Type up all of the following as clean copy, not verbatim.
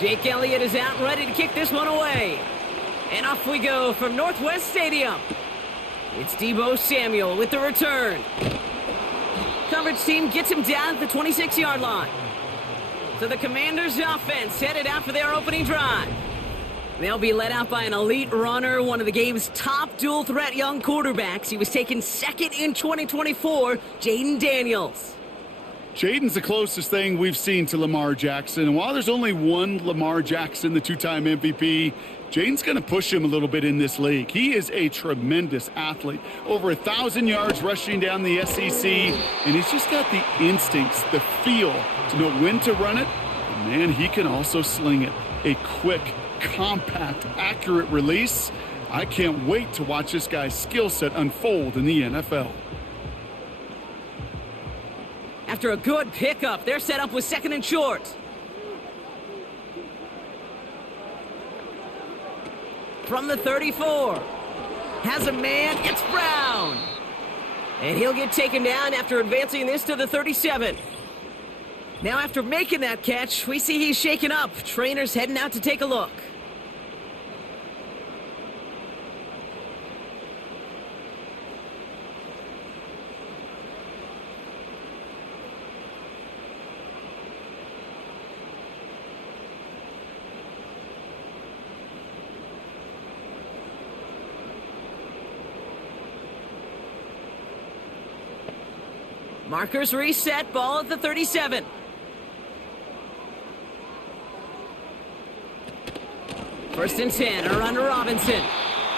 Jake Elliott is out ready to kick this one away. And off we go from Northwest Stadium. It's Deebo Samuel with the return. Coverage team gets him down at the 26-yard line. So the Commanders' offense headed out for their opening drive. They'll be led out by an elite runner, one of the game's top dual-threat young quarterbacks. He was taken second in 2024, Jayden Daniels. Jayden's the closest thing we've seen to Lamar Jackson. And while there's only one Lamar Jackson, the two-time MVP, Jayden's going to push him a little bit in this league. He is a tremendous athlete. Over 1,000 yards rushing down the SEC. And he's just got the instincts, the feel to know when to run it. And man, he can also sling it. A quick, compact, accurate release. I can't wait to watch this guy's skill set unfold in the NFL. After a good pickup, they're set up with second and short. From the 34. Has a man, it's Brown. And he'll get taken down after advancing this to the 37. Now after making that catch, we see he's shaken up. Trainer's heading out to take a look. Markers reset, ball at the 37. First and 10, a run to Robinson.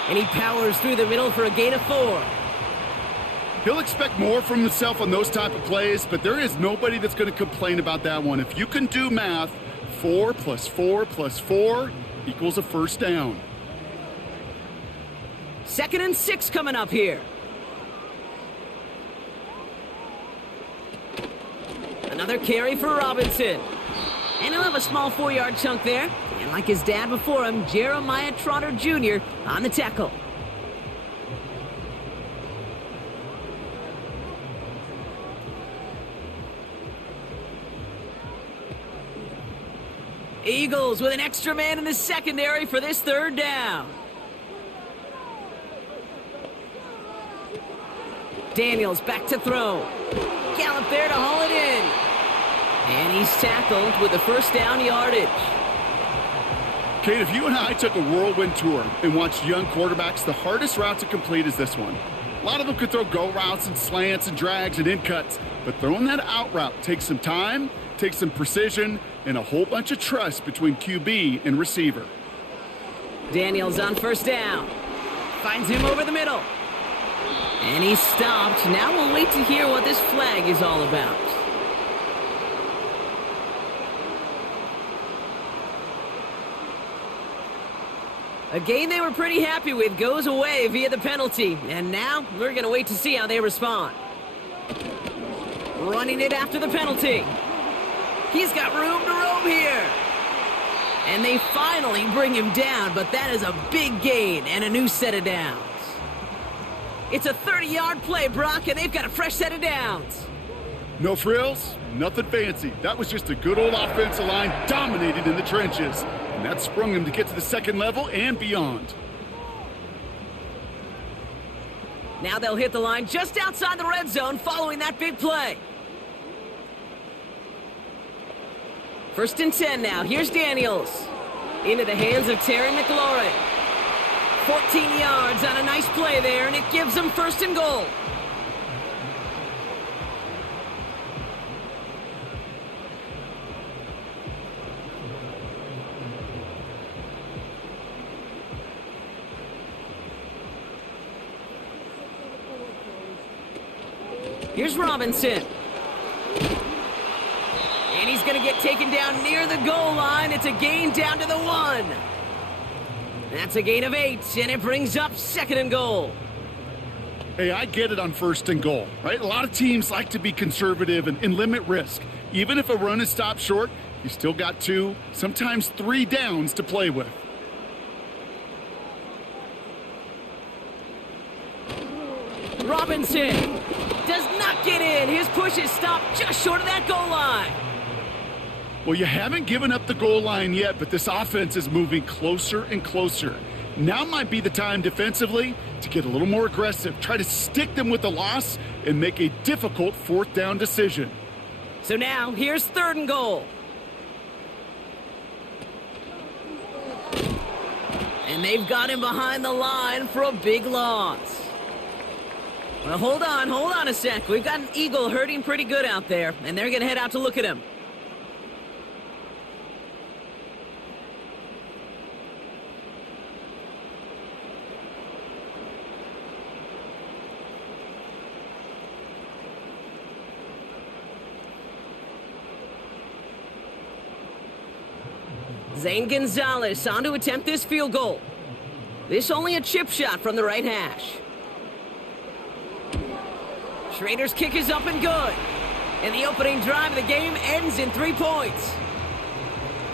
And he powers through the middle for a gain of 4. He'll expect more from himself on those type of plays, but there is nobody that's going to complain about that one. If you can do math, 4 plus 4 plus 4 equals a first down. Second and 6 coming up here. Another carry for Robinson. And he'll have a small 4-yard chunk there. And like his dad before him, Jeremiah Trotter Jr. on the tackle. Eagles with an extra man in the secondary for this third down. Daniels back to throw. Gallup there to haul it in. And he's tackled with the first down yardage. Kate, if you and I took a whirlwind tour and watched young quarterbacks, the hardest route to complete is this one. A lot of them could throw go routes and slants and drags and in cuts, but throwing that out route takes some time, takes some precision, and a whole bunch of trust between QB and receiver. Daniels on first down. Finds him over the middle. And he's stopped. Now we'll wait to hear what this flag is all about. A game they were pretty happy with goes away via the penalty. And now we're going to wait to see how they respond. Running it after the penalty. He's got room to roam here. And they finally bring him down, but that is a big gain and a new set of downs. It's a 30-yard play, Brock, and they've got a fresh set of downs. No frills, nothing fancy. That was just a good old offensive line dominated in the trenches. And that sprung him to get to the second level and beyond. Now they'll hit the line just outside the red zone following that big play. First and 10 now. Here's Daniels. Into the hands of Terry McLaurin. 14 yards on a nice play there, and it gives them first and goal. Here's Robinson. And he's going to get taken down near the goal line. It's a gain down to the 1. That's a gain of 8, and it brings up second and goal. Hey, I get it on first and goal, right? A lot of teams like to be conservative and limit risk. Even if a run is stopped short, you still got 2, sometimes 3 downs to play with. Robinson does not get in. His push is stopped just short of that goal line. Well, you haven't given up the goal line yet, but this offense is moving closer and closer. Now might be the time defensively to get a little more aggressive, try to stick them with the loss, and make a difficult fourth down decision. So now, here's 3rd and goal. And they've got him behind the line for a big loss. Well, hold on a sec. We've got an Eagle hurting pretty good out there, and they're going to head out to look at him. Zane Gonzalez on to attempt this field goal. This only a chip shot from the right hash. Schrader's kick is up and good. And the opening drive of the game ends in 3 points.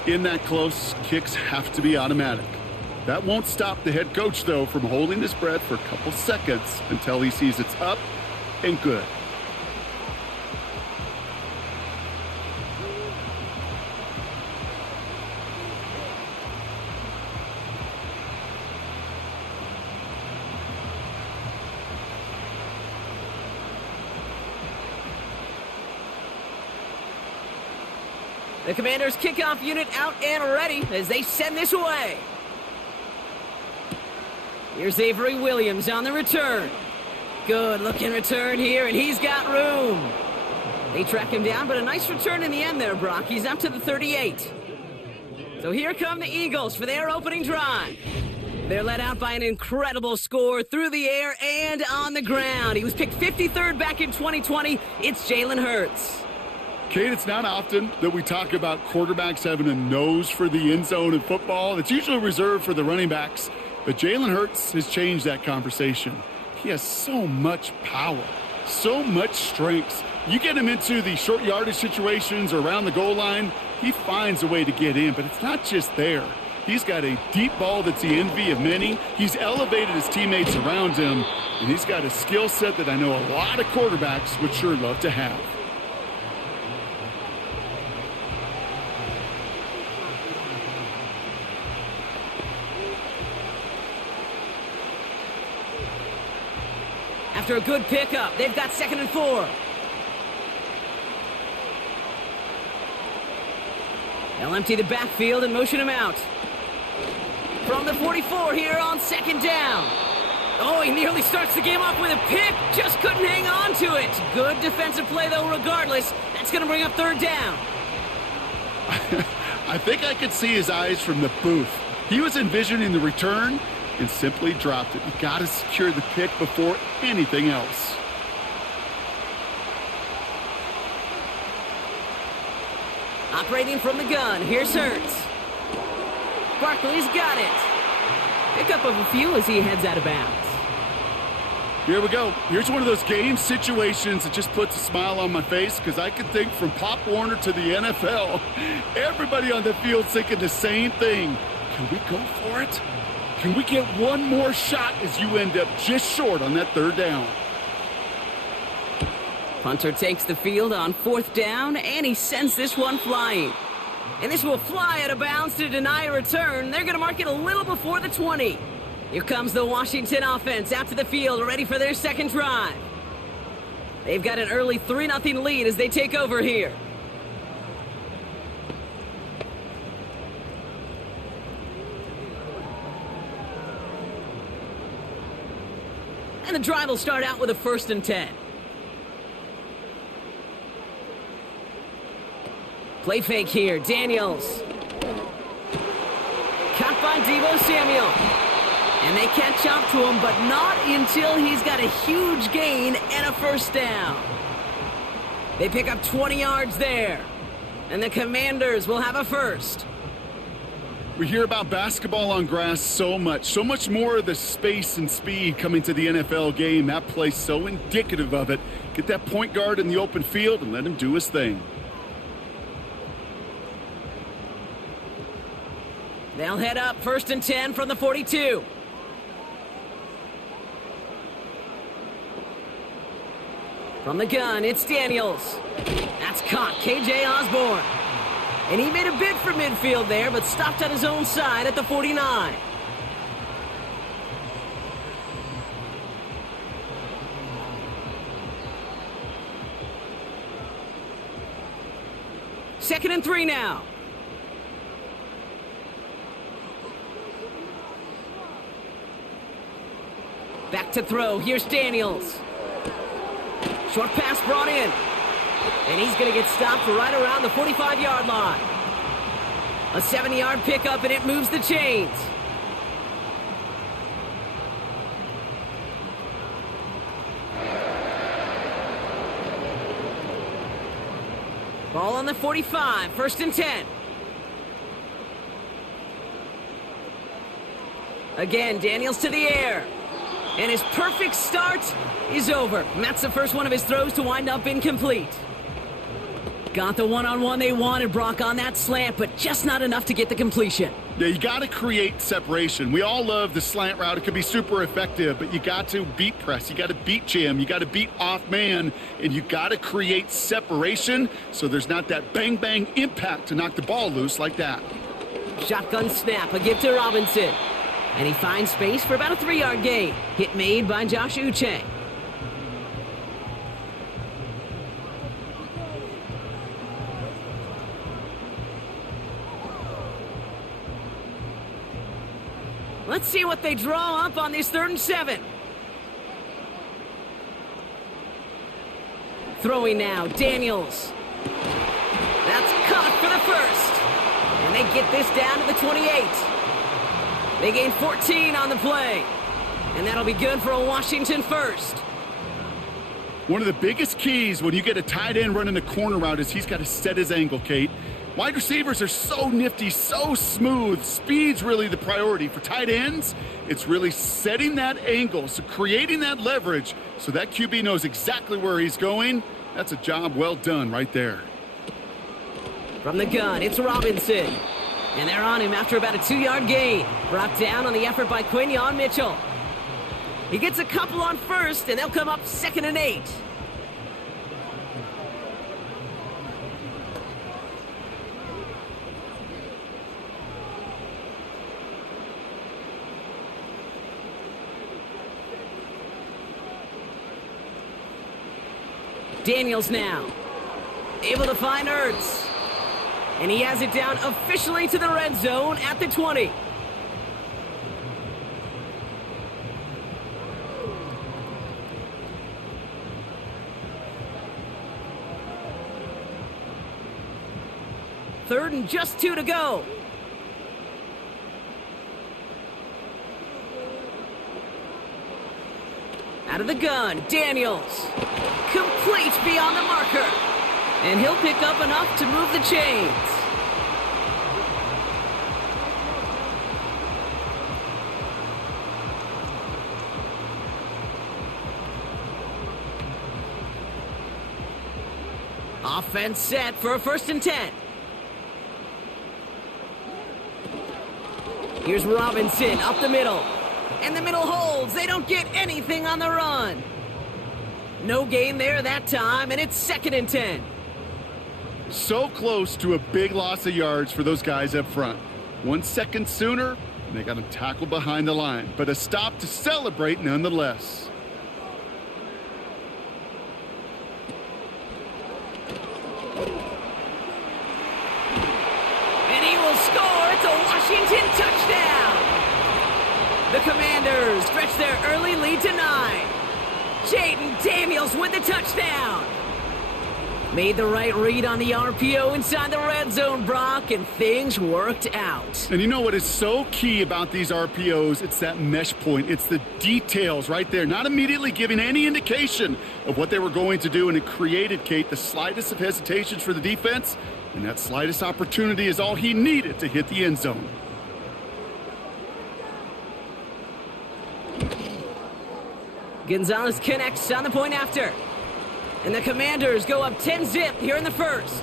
In that close, kicks have to be automatic. That won't stop the head coach, though, from holding his breath for a couple seconds until he sees it's up and good. The Commanders' kickoff unit out and ready as they send this away. Here's Avery Williams on the return. Good looking return here, and he's got room. They track him down, but a nice return in the end there, Brock. He's up to the 38. So here come the Eagles for their opening drive. They're led out by an incredible score through the air and on the ground. He was picked 53rd back in 2020. It's Jalen Hurts. Kate, it's not often that we talk about quarterbacks having a nose for the end zone in football. It's usually reserved for the running backs, but Jalen Hurts has changed that conversation. He has so much power, so much strength. You get him into the short yardage situations or around the goal line, he finds a way to get in, but it's not just there. He's got a deep ball that's the envy of many. He's elevated his teammates around him, and he's got a skill set that I know a lot of quarterbacks would sure love to have. After a good pickup, they've got 2nd and 4. They'll empty the backfield and motion him out. From the 44 here on 2nd down. Oh, he nearly starts the game off with a pick. Just couldn't hang on to it. Good defensive play, though, regardless. That's going to bring up 3rd down. I think I could see his eyes from the booth. He was envisioning the return and simply dropped it. You got to secure the pick before anything else. Operating from the gun, here's Hurts. Barkley's got it. Pickup of a few as he heads out of bounds. Here we go. Here's one of those game situations that just puts a smile on my face because I can think from Pop Warner to the NFL. Everybody on the field's thinking the same thing. Can we go for it? Can we get one more shot as you end up just short on that 3rd down? Punter takes the field on 4th down, and he sends this one flying. And this will fly out of bounds to deny a return. They're going to mark it a little before the 20. Here comes the Washington offense out to the field, ready for their 2nd drive. They've got an early 3-0 lead as they take over here. And the drive will start out with a 1st and 10. Play fake here, Daniels. Caught by D.J.Sanders. And they catch up to him, but not until he's got a huge gain and a 1st down. They pick up 20 yards there. And the Commanders will have a 1st. We hear about basketball on grass so much more of the space and speed coming to the NFL game. That play's so indicative of it. Get that point guard in the open field and let him do his thing. They'll head up 1st and 10 from the 42. From the gun, it's Daniels. That's caught, KJ Osborne. And he made a bid for midfield there, but stopped on his own side at the 49. Second and 3 now. Back to throw. Here's Daniels. Short pass brought in. And he's going to get stopped right around the 45-yard line. A 7-yard pickup, and it moves the chains. Ball on the 45, first and 10. Again, Daniels to the air. And his perfect start is over. And that's the first one of his throws to wind up incomplete. Got the one-on-one they wanted, Brock, on that slant, but just not enough to get the completion. Yeah, you got to create separation. We all love the slant route. It can be super effective, but you got to beat press. You got to beat jam. You got to beat off man, and you got to create separation so there's not that bang-bang impact to knock the ball loose like that. Shotgun snap, a give to Robinson. And he finds space for about a 3-yard gain. Hit made by Josh Uche. Let's see what they draw up on this 3rd and 7. Throwing now, Daniels. That's caught for the first. And they get this down to the 28. They gain 14 on the play. And that'll be good for a Washington first. One of the biggest keys when you get a tight end running a corner route is he's got to set his angle, Kate. Wide receivers are so nifty, so smooth. Speed's really the priority. For tight ends, it's really setting that angle, so creating that leverage so that QB knows exactly where he's going. That's a job well done right there. From the gun, it's Robinson. And they're on him after about a 2-yard gain. Brought down on the effort by Quinyon Mitchell. He gets a couple on first, and they'll come up 2nd and 8. Daniels now. Able to find Ertz. And he has it down officially to the red zone at the 20. Third and just 2 to go. Out of the gun, Daniels. Complete beyond the marker. And he'll pick up enough to move the chains. Offense set for a 1st and 10. Here's Robinson up the middle. And the middle holds. They don't get anything on the run. No gain there that time, and it's 2nd and 10. So close to a big loss of yards for those guys up front. 1 second sooner, and they got him tackled behind the line. But a stop to celebrate nonetheless. And he will score. It's a Washington touchdown. The Commanders stretch their early lead to 9. Jaden Daniels with the touchdown. Made the right read on the RPO inside the red zone, Brock, and things worked out. And you know what is so key about these RPOs? It's that mesh point. It's the details right there. Not immediately giving any indication of what they were going to do, and it created, Kate, the slightest of hesitations for the defense, and that slightest opportunity is all he needed to hit the end zone. Gonzalez connects on the point after. And the Commanders go up 10-zip here in the first.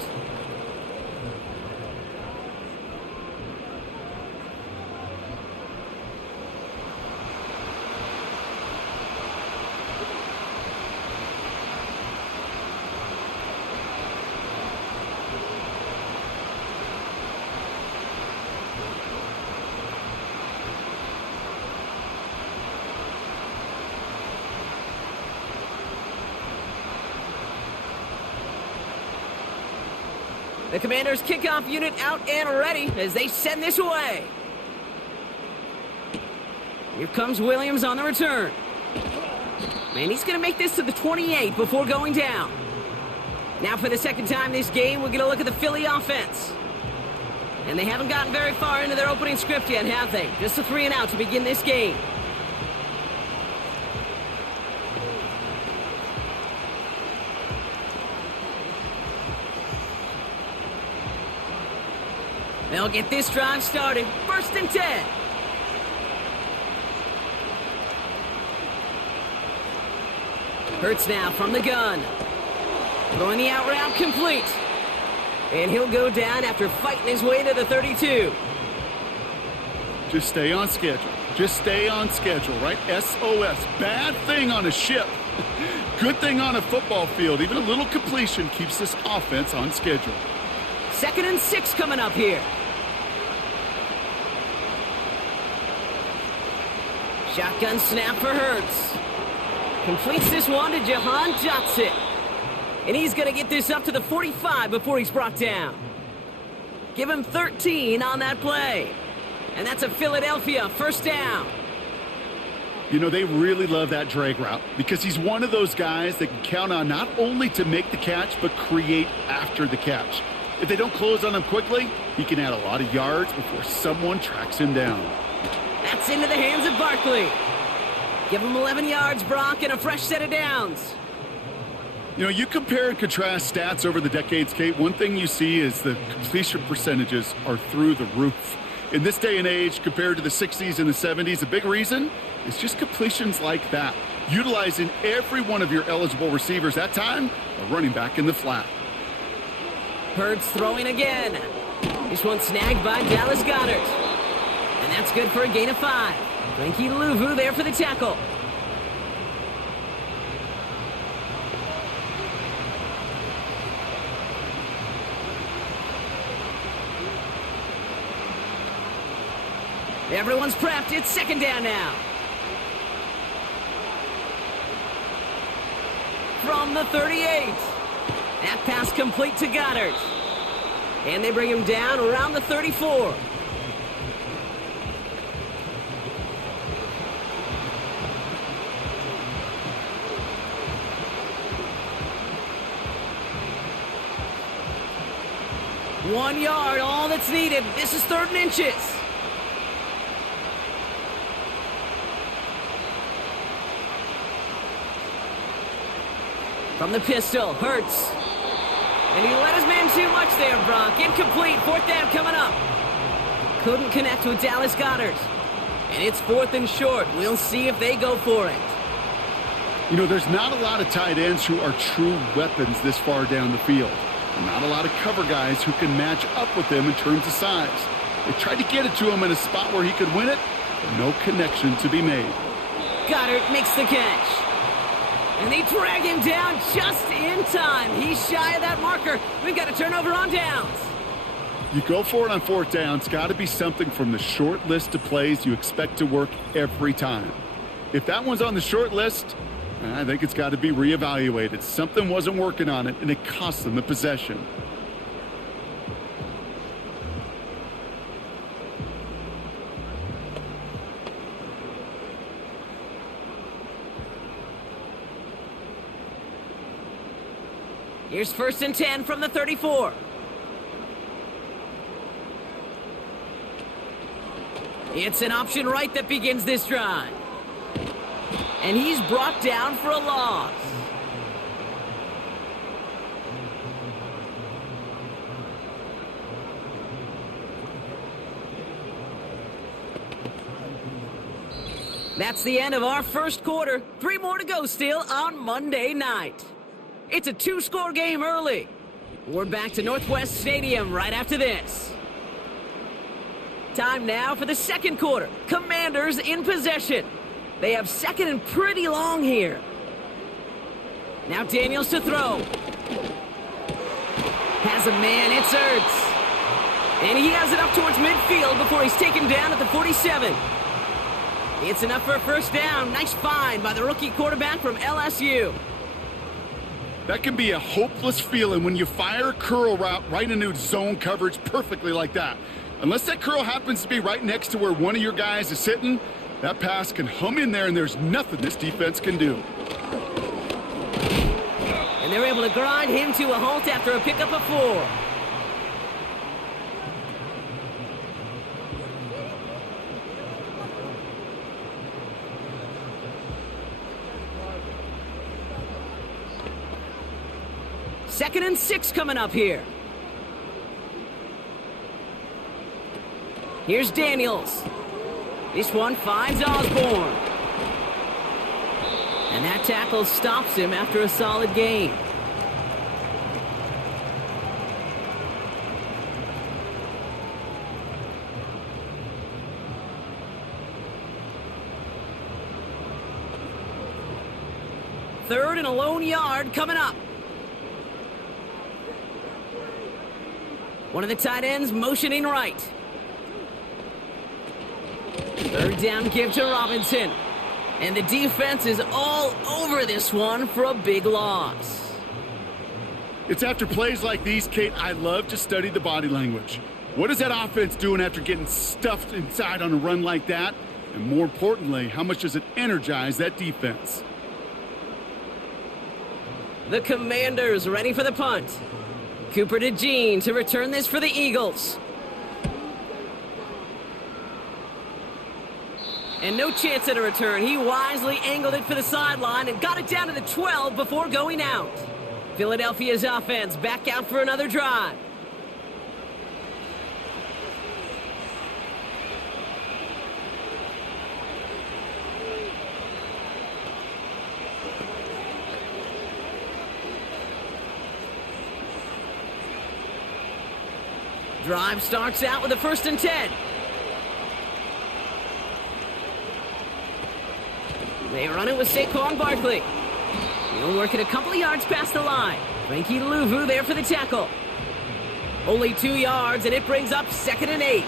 The Commanders' kickoff unit out and ready as they send this away. Here comes Williams on the return. Man, he's going to make this to the 28 before going down. Now for the second time this game, we're going to look at the Philly offense. And they haven't gotten very far into their opening script yet, have they? Just a 3 and out to begin this game. They'll get this drive started. 1st and 10. Hurts now from the gun. Throwing the out route complete. And he'll go down after fighting his way to the 32. Just stay on schedule. Just stay on schedule, right? SOS. Bad thing on a ship. Good thing on a football field. Even a little completion keeps this offense on schedule. 2nd and 6 coming up here. Shotgun snap for Hurts. Completes this one to Jahan Johnson. And he's going to get this up to the 45 before he's brought down. Give him 13 on that play. And that's a Philadelphia 1st down. You know, they really love that drag route because he's one of those guys that can count on not only to make the catch, but create after the catch. If they don't close on him quickly, he can add a lot of yards before someone tracks him down. That's into the hands of Barkley. Give him 11 yards, Brock, and a fresh set of downs. You know, you compare and contrast stats over the decades, Kate. One thing you see is the completion percentages are through the roof. In this day and age, compared to the 60s and the 70s, a big reason is just completions like that. Utilizing every one of your eligible receivers that time, a running back in the flat. Hurts throwing again. This one snagged by Dallas Goedert. And that's good for a gain of 5. Frankie Louvu there for the tackle. Everyone's prepped. It's 2nd down now. From the 38. That pass complete to Goddard. And they bring him down around the 34. One yard, all that's needed. This is 3rd and inches. From the pistol, Hurts. And he let his man too much there, Brock. Incomplete, 4th down coming up. Couldn't connect with Dallas Goedert. And it's 4th and short. We'll see if they go for it. You know, there's not a lot of tight ends who are true weapons this far down the field. Not a lot of cover guys who can match up with him in terms of size. They tried to get it to him in a spot where he could win it, but no connection to be made. Goddard makes the catch. And they drag him down just in time. He's shy of that marker. We've got a turnover on downs. You go for it on 4th down. It's got to be something from the short list of plays you expect to work every time. If that one's on the short list, I think it's got to be reevaluated. Something wasn't working on it, and it cost them the possession. Here's 1st and 10 from the 34. It's an option right that begins this drive. And he's brought down for a loss. That's the end of our 1st quarter. 3 more to go still on Monday night. It's a 2-score game early. We're back to Northwest Stadium right after this. Time now for the 2nd quarter. Commanders in possession. They have 2nd and pretty long here. Now Daniels to throw. Has a man, it's Ertz. And he has it up towards midfield before he's taken down at the 47. It's enough for a 1st down. Nice find by the rookie quarterback from LSU. That can be a hopeless feeling when you fire a curl route right into zone coverage perfectly like that. Unless that curl happens to be right next to where one of your guys is sitting, that pass can hum in there and there's nothing this defense can do. And they're able to grind him to a halt after a pickup of 4. Second and 6 coming up here. Here's Daniels. This one finds Osborne. And that tackle stops him after a solid gain. Third and a lone yard coming up. One of the tight ends motioning right. Third down give to Robinson. And the defense is all over this one for a big loss. It's after plays like these, Kate, I love to study the body language. What is that offense doing after getting stuffed inside on a run like that? And more importantly, how much does it energize that defense? The Commanders ready for the punt. Cooper to Jean to return this for the Eagles. And no chance at a return. He wisely angled it for the sideline and got it down to the 12 before going out. Philadelphia's offense back out for another drive. Drive starts out with a 1st and 10. They run it with Saquon Barkley. He'll work it a couple of yards past the line. Frankie Louvu there for the tackle. Only 2 yards, and it brings up 2nd and 8.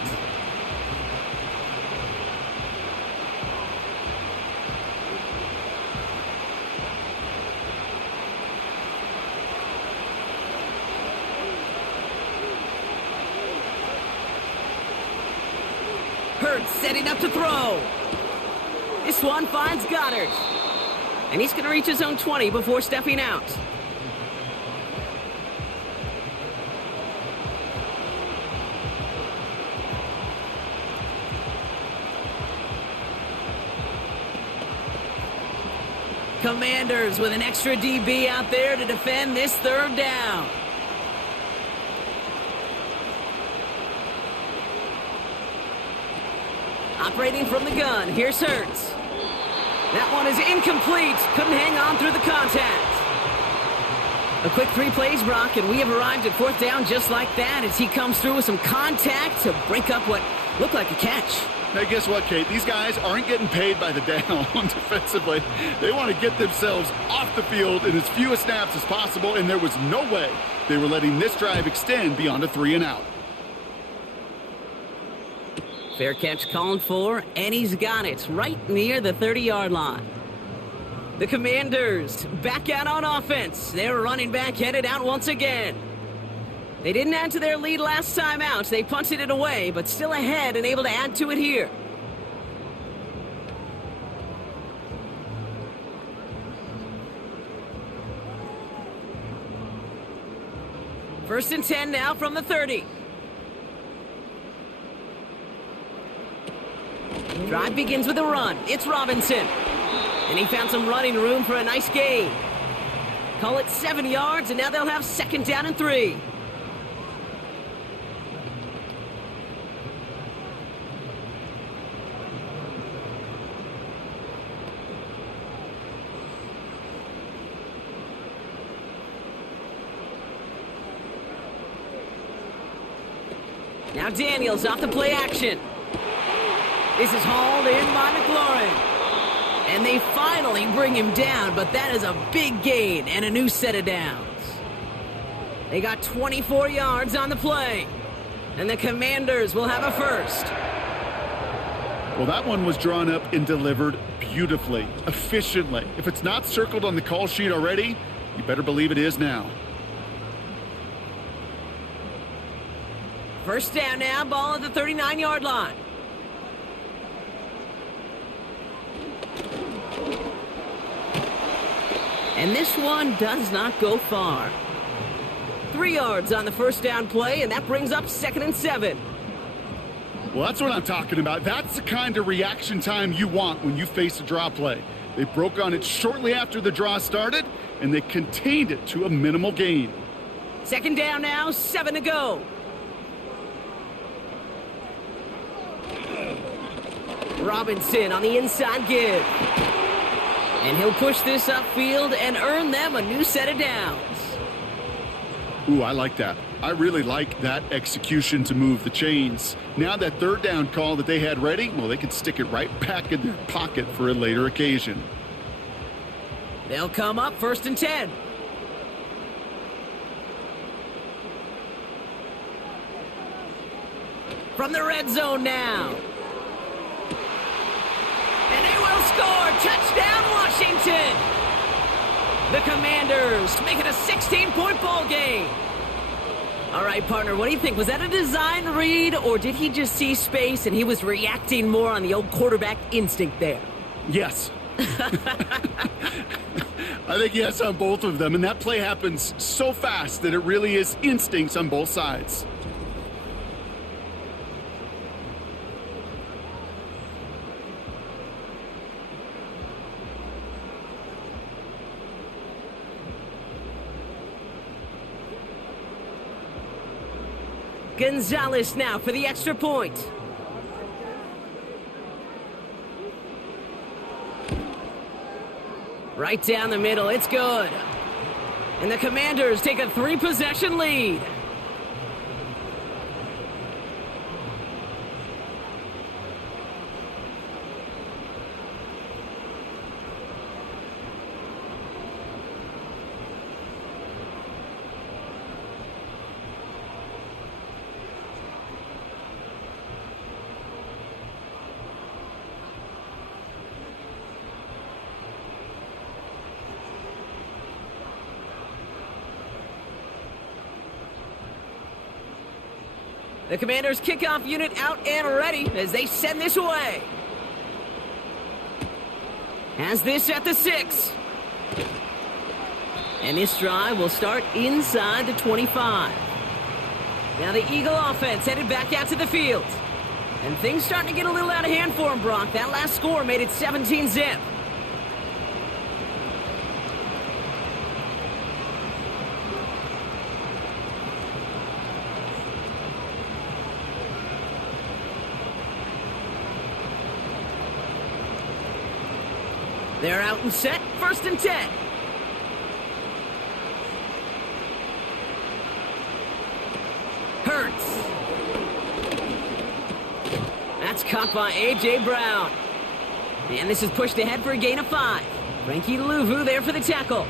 Hurts setting up to throw. This one finds Goddard. And he's going to reach his own 20 before stepping out. Commanders with an extra DB out there to defend this 3rd down. Operating from the gun, here's Hurts. That one is incomplete. Couldn't hang on through the contact. A quick 3 plays, Brock, and we have arrived at 4th down just like that as he comes through with some contact to break up what looked like a catch. Hey, guess what, Kate? These guys aren't getting paid by the down defensively. They want to get themselves off the field in as few snaps as possible, and there was no way they were letting this drive extend beyond a 3 and out. Fair catch called for, and he's got it right near the 30-yard line. The Commanders back out on offense. Their running back headed out once again. They didn't add to their lead last time out. They punted it away, but still ahead and able to add to it here. First and 10 now from the 30. Drive begins with a run. It's Robinson. And he found some running room for a nice gain. Call it 7 yards, and now they'll have 2nd down and 3. Now Daniels off the play action. This is hauled in by McLaurin. And they finally bring him down, but that is a big gain and a new set of downs. They got 24 yards on the play. And the Commanders will have a first. Well, that one was drawn up and delivered beautifully, efficiently. If it's not circled on the call sheet already, You better believe it is now. First down now, ball at the 39-yard line. And this one does not go far. 3 yards on the first down play, and that brings up 2nd and 7. Well, that's what I'm talking about. That's the kind of reaction time you want when you face a draw play. They broke on it shortly after the draw started, and they contained it to a minimal gain. 2nd down now, 7 to go. Robinson on the inside give. And he'll push this upfield and earn them a new set of downs. Ooh, I like that. I really like that execution to move the chains. Now that 3rd down call that they had ready, well, they can stick it right back in their pocket for a later occasion. They'll come up 1st and 10. From the red zone now. And they will score. Touchdown, Washington. The Commanders make it a 16-point ball game. All right, partner, what do you think? Was that a design read, or did he just see space and he was reacting more on the old quarterback instinct there? Yes. I think yes on both of them, and that play happens so fast that it really is instincts on both sides. Gonzalez now for the extra point. Right down the middle, it's good. And the Commanders take a 3-possession lead. The Commanders' kickoff unit out and ready as they send this away. Has this at the 6. And this drive will start inside the 25. Now the Eagle offense headed back out to the field. And things starting to get a little out of hand for him, Brock. That last score made it 17-zip. They're out and set, 1st and 10. Hurts. That's caught by A.J. Brown. And this is pushed ahead for a gain of 5. Frankie Louvu there for the tackle.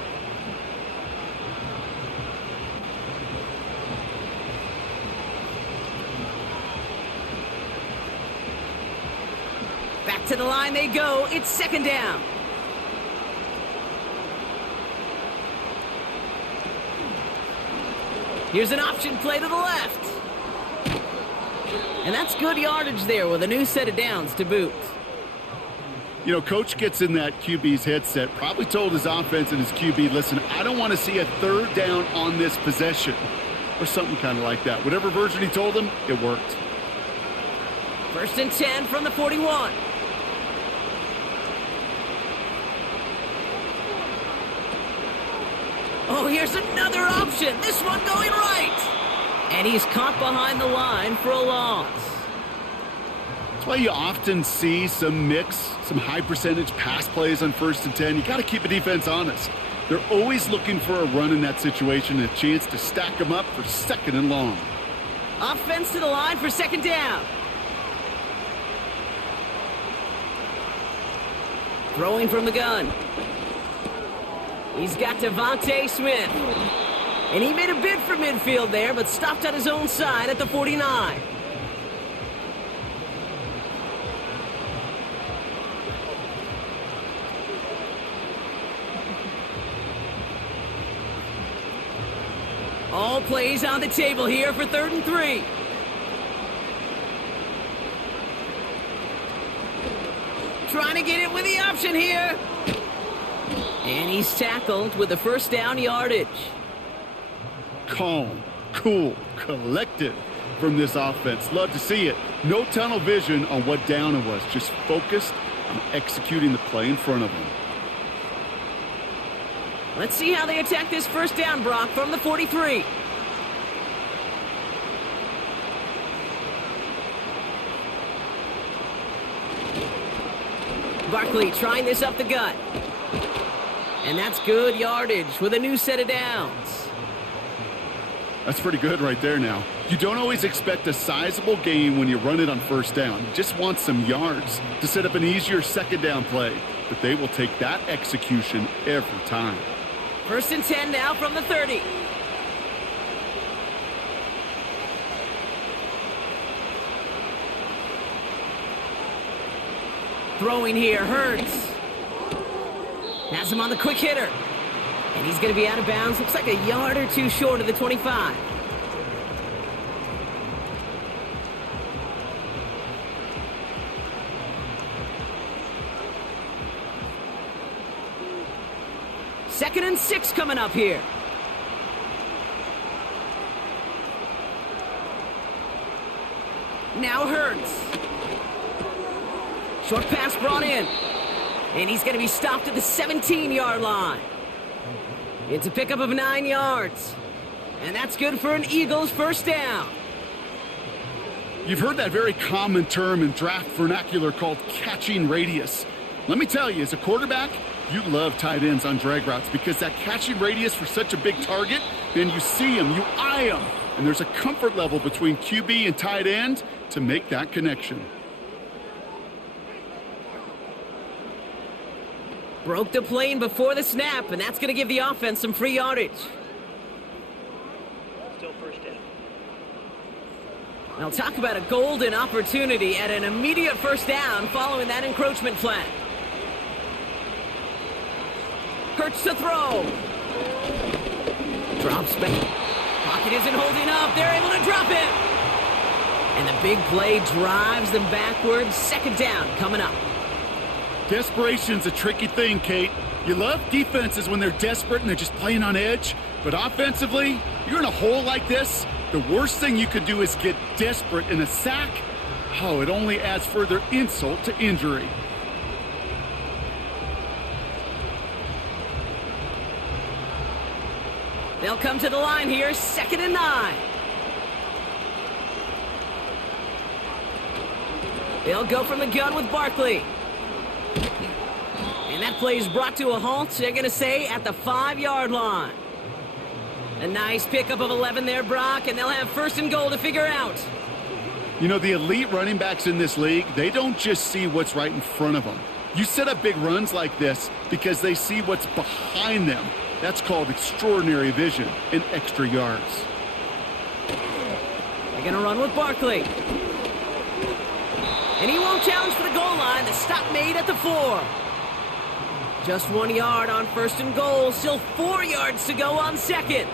Back to the line they go. It's 2nd down. Here's an option play to the left. And that's good yardage there with a new set of downs to boot. You know, coach gets in that QB's headset, probably told his offense and his QB, listen, I don't want to see a 3rd down on this possession. Or something kind of like that. Whatever version he told him, it worked. 1st and 10 from the 41. Oh, here's another option. This one going right. And he's caught behind the line for a loss. That's why you often see some mix, some high percentage pass plays on 1st and 10. You got to keep the defense honest. They're always looking for a run in that situation, a chance to stack them up for 2nd and long. Offense to the line for 2nd down. Throwing from the gun. He's got Devontae Smith. And he made a bid for midfield there, but stopped on his own side at the 49. All plays on the table here for 3rd and 3. Trying to get it with the option here. And he's tackled with the first down yardage. Calm, cool, collected from this offense. Love to see it. No tunnel vision on what down it was. Just focused on executing the play in front of them. Let's see how they attack this first down, Brock, from the 43. Barkley trying this up the gut. And that's good yardage with a new set of downs. That's pretty good right there now. You don't always expect a sizable gain when you run it on first down. You just want some yards to set up an easier second down play. But they will take that execution every time. 1st and 10 now from the 30. Throwing here, Hurts. Has him on the quick hitter. And he's going to be out of bounds. Looks like a yard or two short of the 25. Second and 6 coming up here. Now Hurts. Short pass brought in. And he's going to be stopped at the 17-yard line. It's a pickup of 9 yards. And that's good for an Eagles first down. You've heard that very common term in draft vernacular called catching radius. Let me tell you, as a quarterback, you love tight ends on drag routes because that catching radius for such a big target, then you see him, you eye him, and there's a comfort level between QB and tight end to make that connection. Broke the plane before the snap, and that's going to give the offense some free yardage. Still first down. Now talk about a golden opportunity at an immediate first down following that encroachment flag. Hurts to throw. Drops back. Pocket isn't holding up. They're able to drop it. And the big play drives them backwards. Second down coming up. Desperation's a tricky thing, Kate. You love defenses when they're desperate and they're just playing on edge. But offensively, you're in a hole like this, the worst thing you could do is get desperate in a sack. Oh, it only adds further insult to injury. They'll come to the line here, 2nd and 9. They'll go from the gun with Barkley. And that play is brought to a halt, they're going to say, at the 5-yard line. A nice pickup of 11 there, Brock, and they'll have 1st and goal to figure out. You know, the elite running backs in this league, they don't just see what's right in front of them. You set up big runs like this because they see what's behind them. That's called extraordinary vision and extra yards. They're going to run with Barkley. And he won't challenge for the goal line. The stop made at the 4. Just 1 yard on 1st and goal. Still 4 yards to go on 2nd.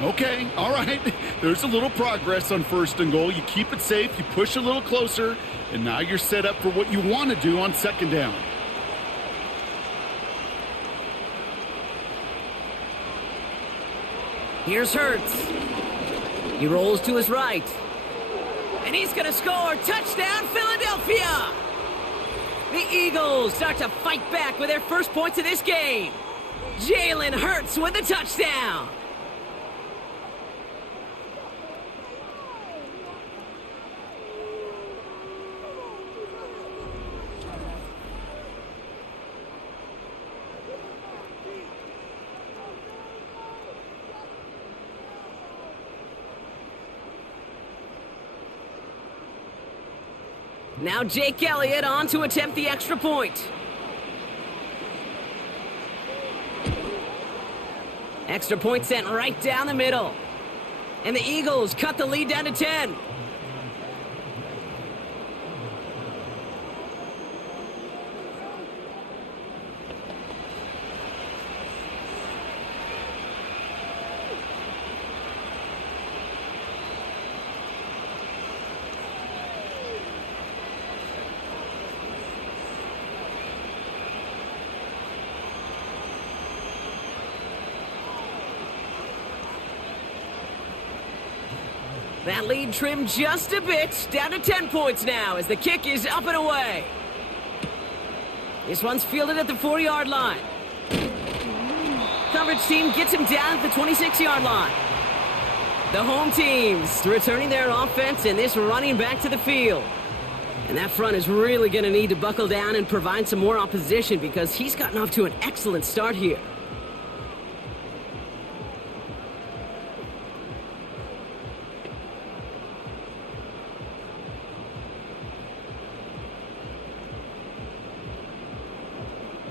Okay, all right. There's a little progress on 1st and goal. You keep it safe, you push a little closer, and now you're set up for what you want to do on 2nd down. Here's Hurts. He rolls to his right. And he's going to score. Touchdown, Philadelphia! The Eagles start to fight back with their first points of this game. Jalen Hurts with a touchdown. Now Jake Elliott on to attempt the extra point. Extra point sent right down the middle. And the Eagles cut the lead down to 10. That lead trimmed just a bit, down to 10 points now as the kick is up and away. This one's fielded at the 40-yard line. Coverage team gets him down at the 26-yard line. The home team's returning their offense and this running back to the field. And that front is really going to need to buckle down and provide some more opposition because he's gotten off to an excellent start here.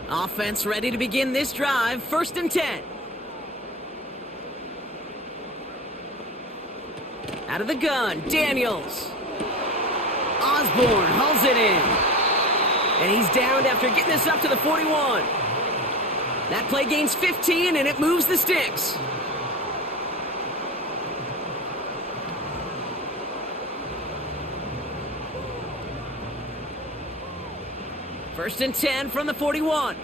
Offense ready to begin this drive. 1st and 10. Out of the gun, Daniels. Osborne hauls it in. And he's downed after getting this up to the 41. That play gains 15, and it moves the sticks. First and 10 from the 41.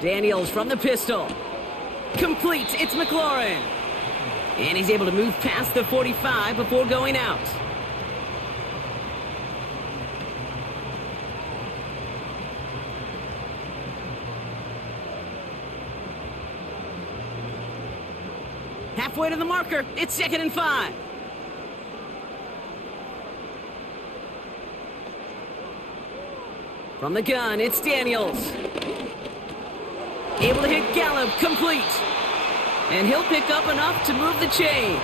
Daniels from the pistol. Complete, it's McLaurin. And he's able to move past the 45 before going out. Halfway to the marker, it's 2nd and 5. From the gun, it's Daniels. Able to hit Gallup, complete. And he'll pick up enough to move the chains.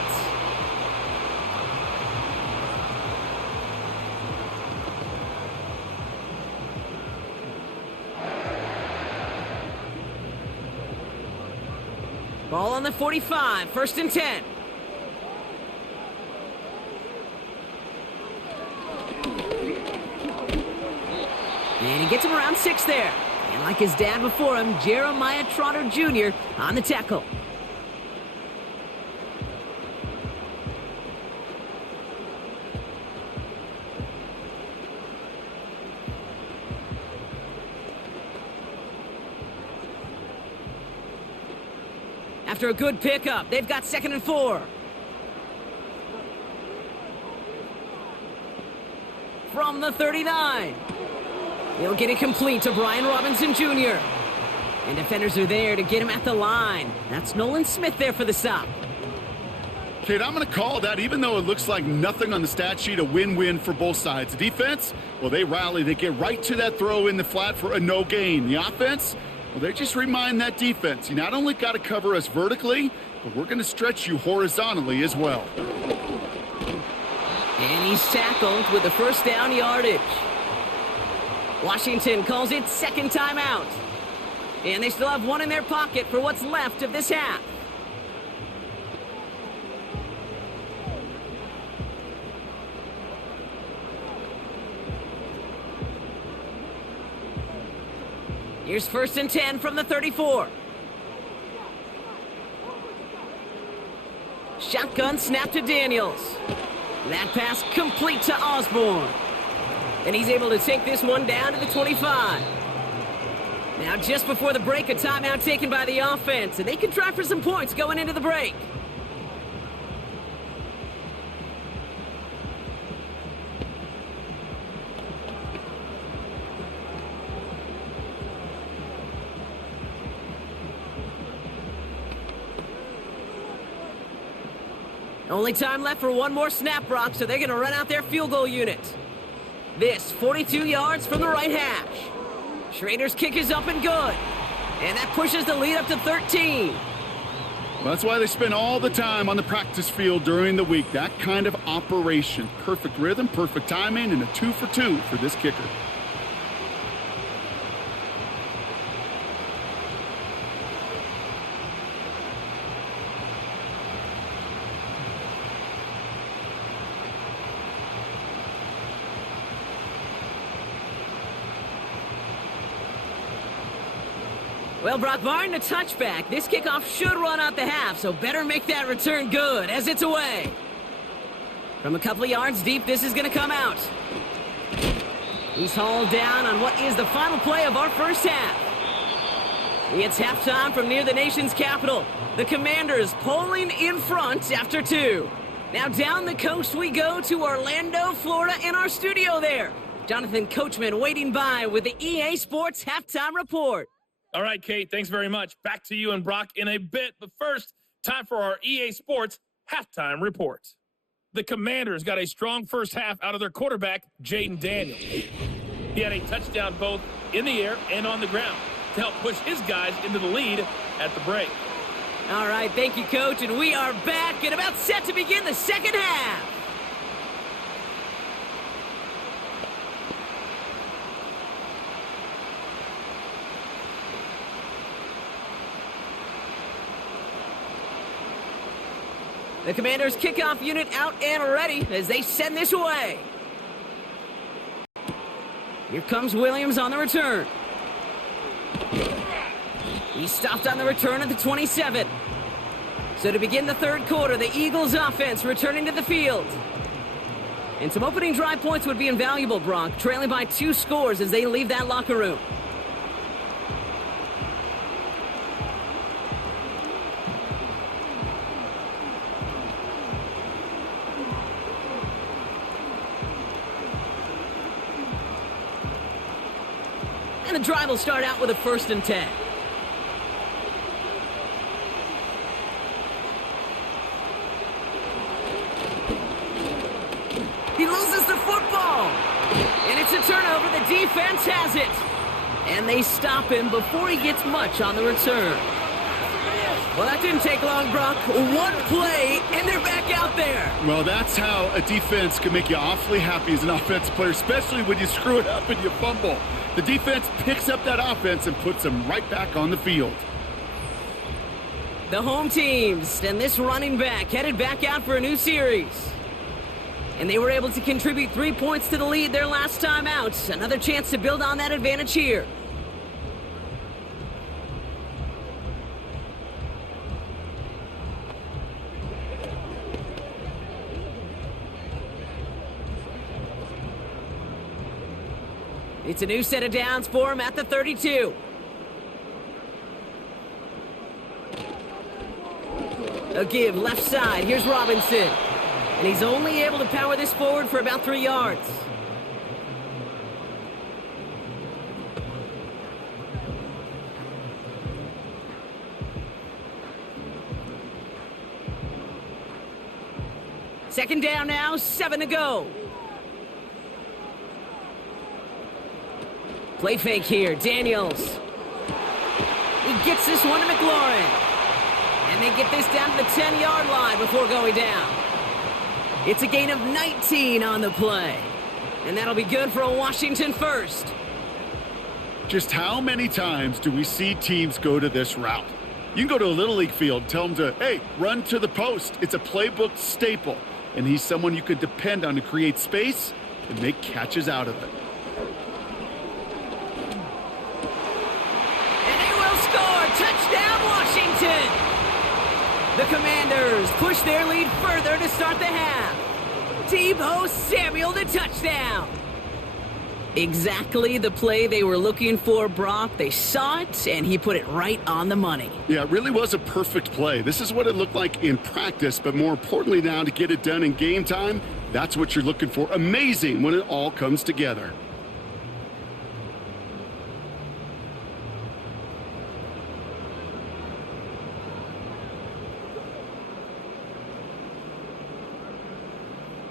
Ball on the 45, 1st and 10. And he gets him around 6 there. And like his dad before him, Jeremiah Trotter Jr. on the tackle. After a good pickup, they've got 2nd and 4. From the 39. He'll get it complete to Brian Robinson Jr. And defenders are there to get him at the line. That's Nolan Smith there for the stop. Kate, I'm going to call that, even though it looks like nothing on the stat sheet, a win-win for both sides. The defense, well, they rally. They get right to that throw in the flat for a no gain. The offense, well, they just remind that defense, you not only got to cover us vertically, but we're going to stretch you horizontally as well. And he's tackled with the 1st down yardage. Washington calls it 2nd timeout. And they still have one in their pocket for what's left of this half. Here's 1st and 10 from the 34. Shotgun snap to Daniels. That pass complete to Osborne. And he's able to take this one down to the 25. Now just before the break, a timeout taken by the offense. And they can try for some points going into the break. Only time left for one more snap, Brock, so they're going to run out their field goal unit. This, 42 yards from the right hash. Schrader's kick is up and good. And that pushes the lead up to 13. Well, that's why they spend all the time on the practice field during the week. That kind of operation. Perfect rhythm, perfect timing, and a 2 for 2 for this kicker. Well, Brock, barring the touchback, this kickoff should run out the half, so better make that return good as it's away. From a couple of yards deep, this is going to come out. He's hauled down on what is the final play of our first half. It's halftime from near the nation's capital. The Commanders pulling in front after 2. Now down the coast we go to Orlando, Florida, in our studio there. Jonathan Coachman waiting by with the EA Sports Halftime Report. All right, Kate, thanks very much. Back to you and Brock in a bit. But first, time for our EA Sports Halftime Report. The Commanders got a strong first half out of their quarterback, Jaden Daniels. He had a touchdown both in the air and on the ground to help push his guys into the lead at the break. All right, thank you, Coach, and we are back and about set to begin the second half. The Commanders' kickoff unit out and ready as they send this away. Here comes Williams on the return. He stopped on the return at the 27. So to begin the third quarter, the Eagles offense returning to the field. And some opening drive points would be invaluable, Brock, trailing by 2 scores as they leave that locker room. And the drive will start out with a 1st and 10. He loses the football. And it's a turnover. The defense has it. And they stop him before he gets much on the return. Well, that didn't take long, Brock. One play, and they're back out there. Well, that's how a defense can make you awfully happy as an offensive player, especially when you screw it up and you fumble. The defense picks up that offense and puts them right back on the field. The home teams and this running back headed back out for a new series. And they were able to contribute 3 points to the lead their last time out. Another chance to build on that advantage here. It's a new set of downs for him at the 32. A give left side. Here's Robinson. And he's only able to power this forward for about 3 yards. Second down now, 7 to go. Play fake here, Daniels. He gets this one to McLaurin. And they get this down to the 10-yard line before going down. It's a gain of 19 on the play. And that'll be good for a Washington first. Just how many times do we see teams go to this route? You can go to a Little League field, tell them to, hey, run to the post. It's a playbook staple. And he's someone you could depend on to create space and make catches out of it. Touchdown, Washington! The Commanders push their lead further to start the half. D.J.Samuel, the touchdown. Exactly the play they were looking for, Brock. They saw it, and he put it right on the money. Yeah, it really was a perfect play. This is what it looked like in practice, but more importantly now to get it done in game time, that's what you're looking for. Amazing when it all comes together.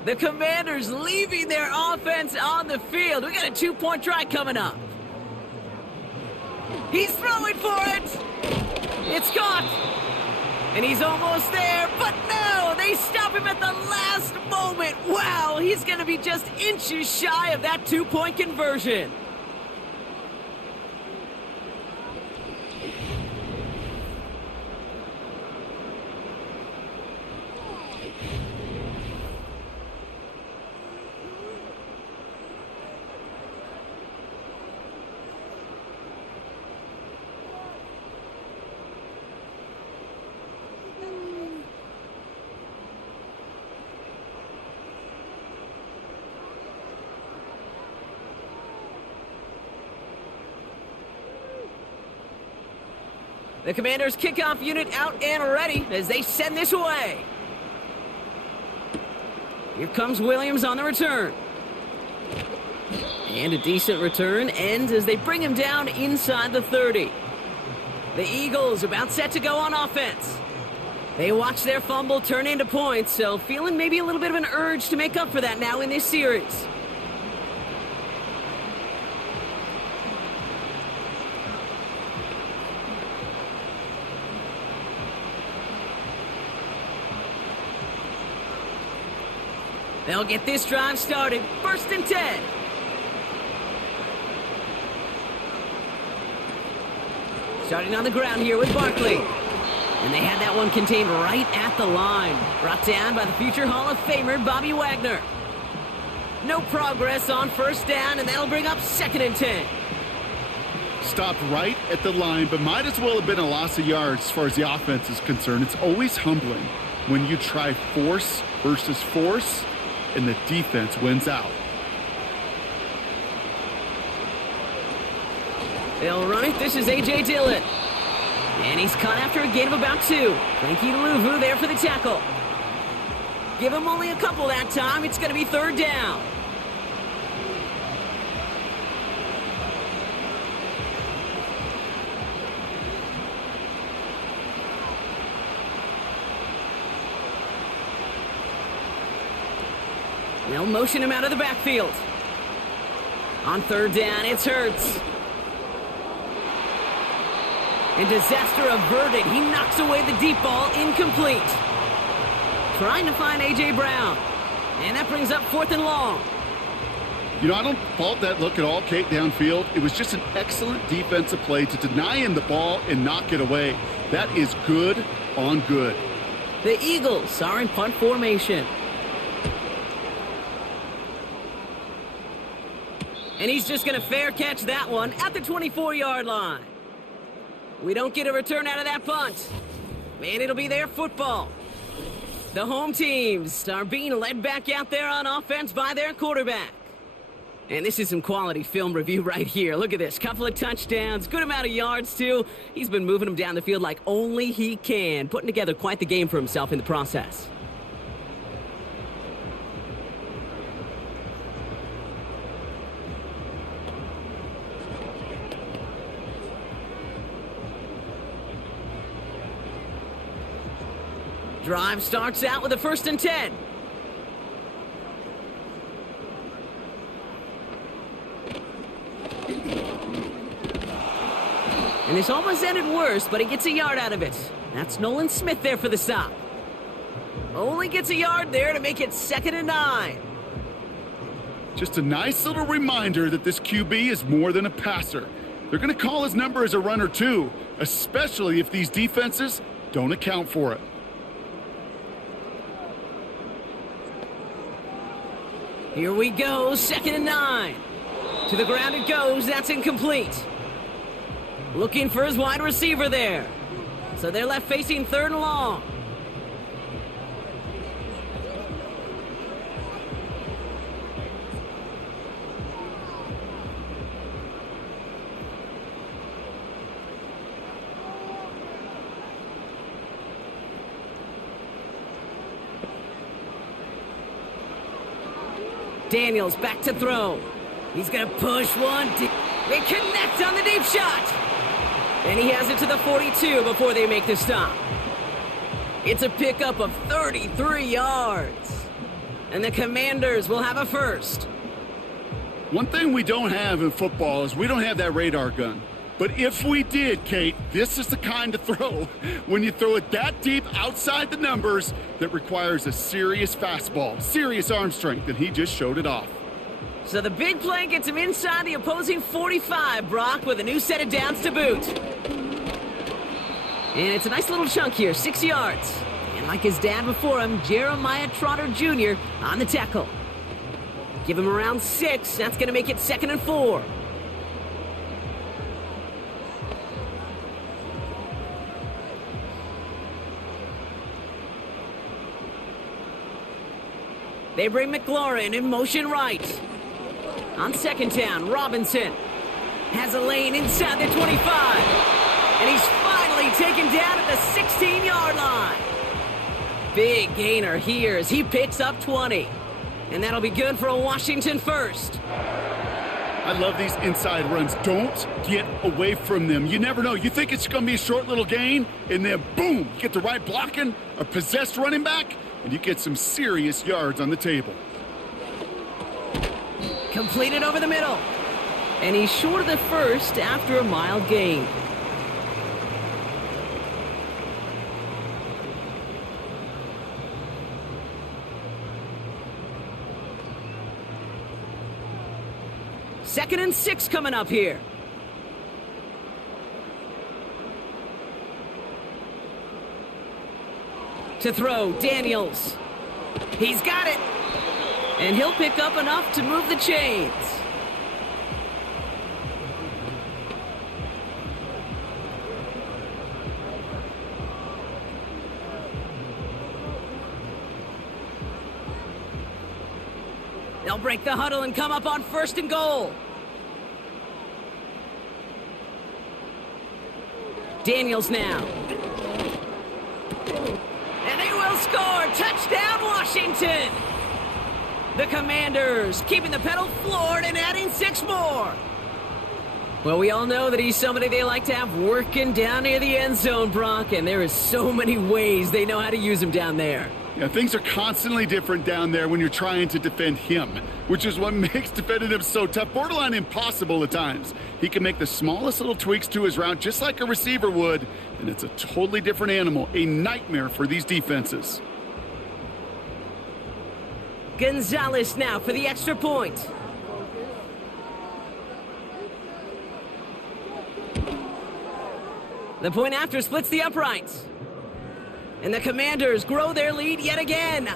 The Commanders leaving their offense on the field. We got a 2-point try coming up. He's throwing for it. It's caught. And he's almost there, but no, they stop him at the last moment. Wow, he's going to be just inches shy of that 2-point conversion. The Commanders' kickoff unit out and ready as they send this away. Here comes Williams on the return. And a decent return ends as they bring him down inside the 30. The Eagles about set to go on offense. They watch their fumble turn into points, so feeling maybe a little bit of an urge to make up for that now in this series. They'll get this drive started. 1st and 10. Starting on the ground here with Barkley. And they had that one contained right at the line. Brought down by the future Hall of Famer, Bobby Wagner. No progress on 1st down, and that'll bring up 2nd and 10. Stopped right at the line, but might as well have been a loss of yards as far as the offense is concerned. It's always humbling when you try force versus force, and the defense wins out. They'll run it. This is A.J. Dillon. And he's caught after a gain of about 2. Frankie Louvu there for the tackle. Give him only a couple that time. It's going to be 3rd down. They'll motion him out of the backfield. On 3rd down, it's Hurts. And disaster averted. He knocks away the deep ball, incomplete. Trying to find A.J. Brown. And that brings up 4th and long. You know, I don't fault that look at all, Kate, downfield. It was just an excellent defensive play to deny him the ball and knock it away. That is good on good. The Eagles are in punt formation. And he's just going to fair catch that one at the 24-yard line. We don't get a return out of that punt. And it'll be their football. The home teams are being led back out there on offense by their quarterback. And this is some quality film review right here. Look at this. Couple of touchdowns. Good amount of yards, too. He's been moving them down the field like only he can. Putting together quite the game for himself in the process. Drive starts out with a 1st and 10. And this almost ended worse, but he gets a yard out of it. That's Nolan Smith there for the stop. Only gets a yard there to make it 2nd and 9. Just a nice little reminder that this QB is more than a passer. They're going to call his number as a runner too, especially if these defenses don't account for it. Here we go, 2nd and 9. To the ground it goes, that's incomplete. Looking for his wide receiver there. So they're left facing 3rd and long. Daniels back to throw. He's going to push one. They connect on the deep shot. And he has it to the 42 before they make the stop. It's a pickup of 33 yards. And the Commanders will have a first. One thing we don't have in football is we don't have that radar gun. But if we did, Kate, this is the kind of throw, when you throw it that deep outside the numbers, that requires a serious fastball, serious arm strength, and he just showed it off. So the big play gets him inside the opposing 45, Brock, with a new set of downs to boot. And it's a nice little chunk here, 6 yards. And like his dad before him, Jeremiah Trotter Jr. on the tackle. Give him around 6. That's going to make it 2nd and 4. They bring McLaurin in motion right. On 2nd down, Robinson has a lane inside the 25. And he's finally taken down at the 16-yard line. Big gainer here as he picks up 20. And that'll be good for a Washington first. I love these inside runs. Don't get away from them. You never know. You think it's going to be a short little gain, and then boom, you get the right blocking, a possessed running back, and you get some serious yards on the table. Completed over the middle. And he's short of the first after a mild gain. Second and 6 coming up here. To throw, Daniels. He's got it. And he'll pick up enough to move the chains. They'll break the huddle and come up on 1st and goal. Daniels now. And they will score. Touchdown, Washington. The Commanders keeping the pedal floored and adding 6 more. Well, we all know that he's somebody they like to have working down near the end zone, Brock, and there is so many ways they know how to use him down there. Yeah, things are constantly different down there when you're trying to defend him, which is what makes defending him so tough, borderline impossible at times. He can make the smallest little tweaks to his route just like a receiver would, and it's a totally different animal, a nightmare for these defenses. Gonzalez now for the extra point. The point after splits the uprights. And the Commanders grow their lead yet again.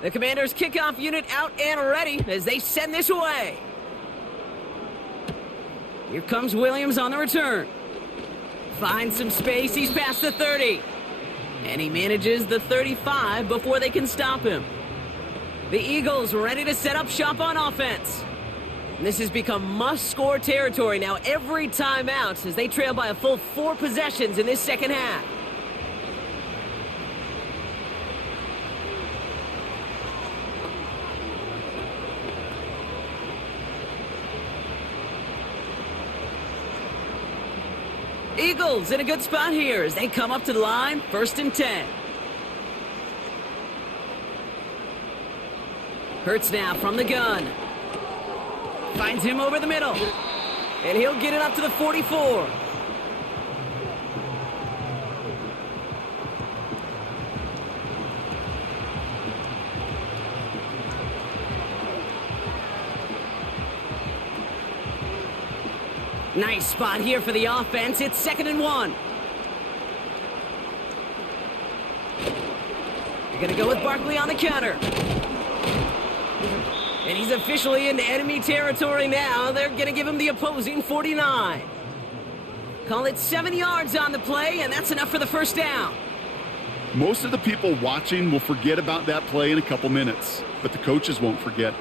The Commanders' kickoff unit out and ready as they send this away. Here comes Williams on the return. Finds some space. He's past the 30. And he manages the 35 before they can stop him. The Eagles ready to set up shop on offense. And this has become must-score territory now every time out as they trail by a full 4 possessions in this second half. Eagles in a good spot here as they come up to the line, 1st and 10. Hurts now from the gun. Finds him over the middle. And he'll get it up to the 44. Nice spot here for the offense. It's 2nd and 1. They're going to go with Barkley on the counter. And he's officially into enemy territory now. They're going to give him the opposing 49. Call it 7 yards on the play, and that's enough for the 1st down. Most of the people watching will forget about that play in a couple minutes, but the coaches won't forget.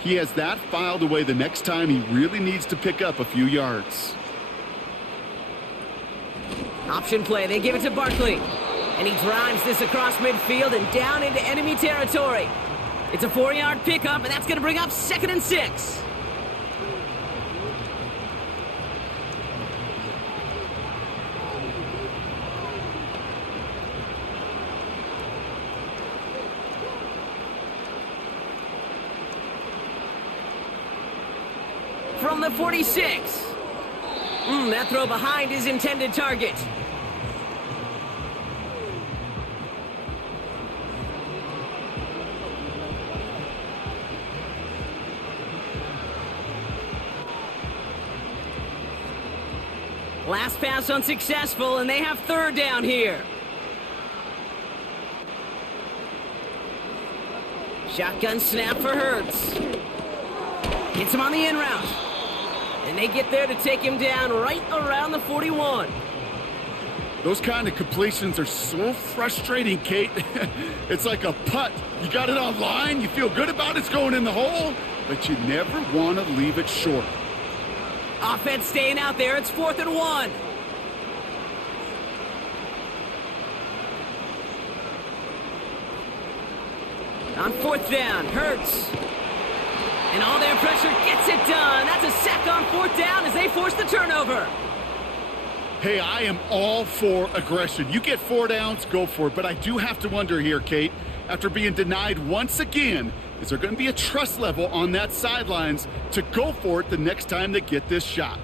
He has that filed away the next time he really needs to pick up a few yards. Option play. They give it to Barkley. And he drives this across midfield and down into enemy territory. It's a 4-yard pickup, and that's going to bring up 2nd and 6. From the 46. That throw behind his intended target. Last pass unsuccessful, and they have 3rd down here. Shotgun snap for Hurts. Hits him on the in route. And they get there to take him down right around the 41. Those kind of completions are so frustrating, Kate. It's like a putt. You got it on line, you feel good about it's going in the hole, but you never want to leave it short. Offense staying out there. It's 4th and 1. On 4th down, Hurts. And all their pressure gets it done. That's a sack on 4th down as they force the turnover. Hey, I am all for aggression. You get 4 downs, go for it. But I do have to wonder here, Kate, after being denied once again, is there going to be a trust level on that sidelines to go for it the next time they get this shot?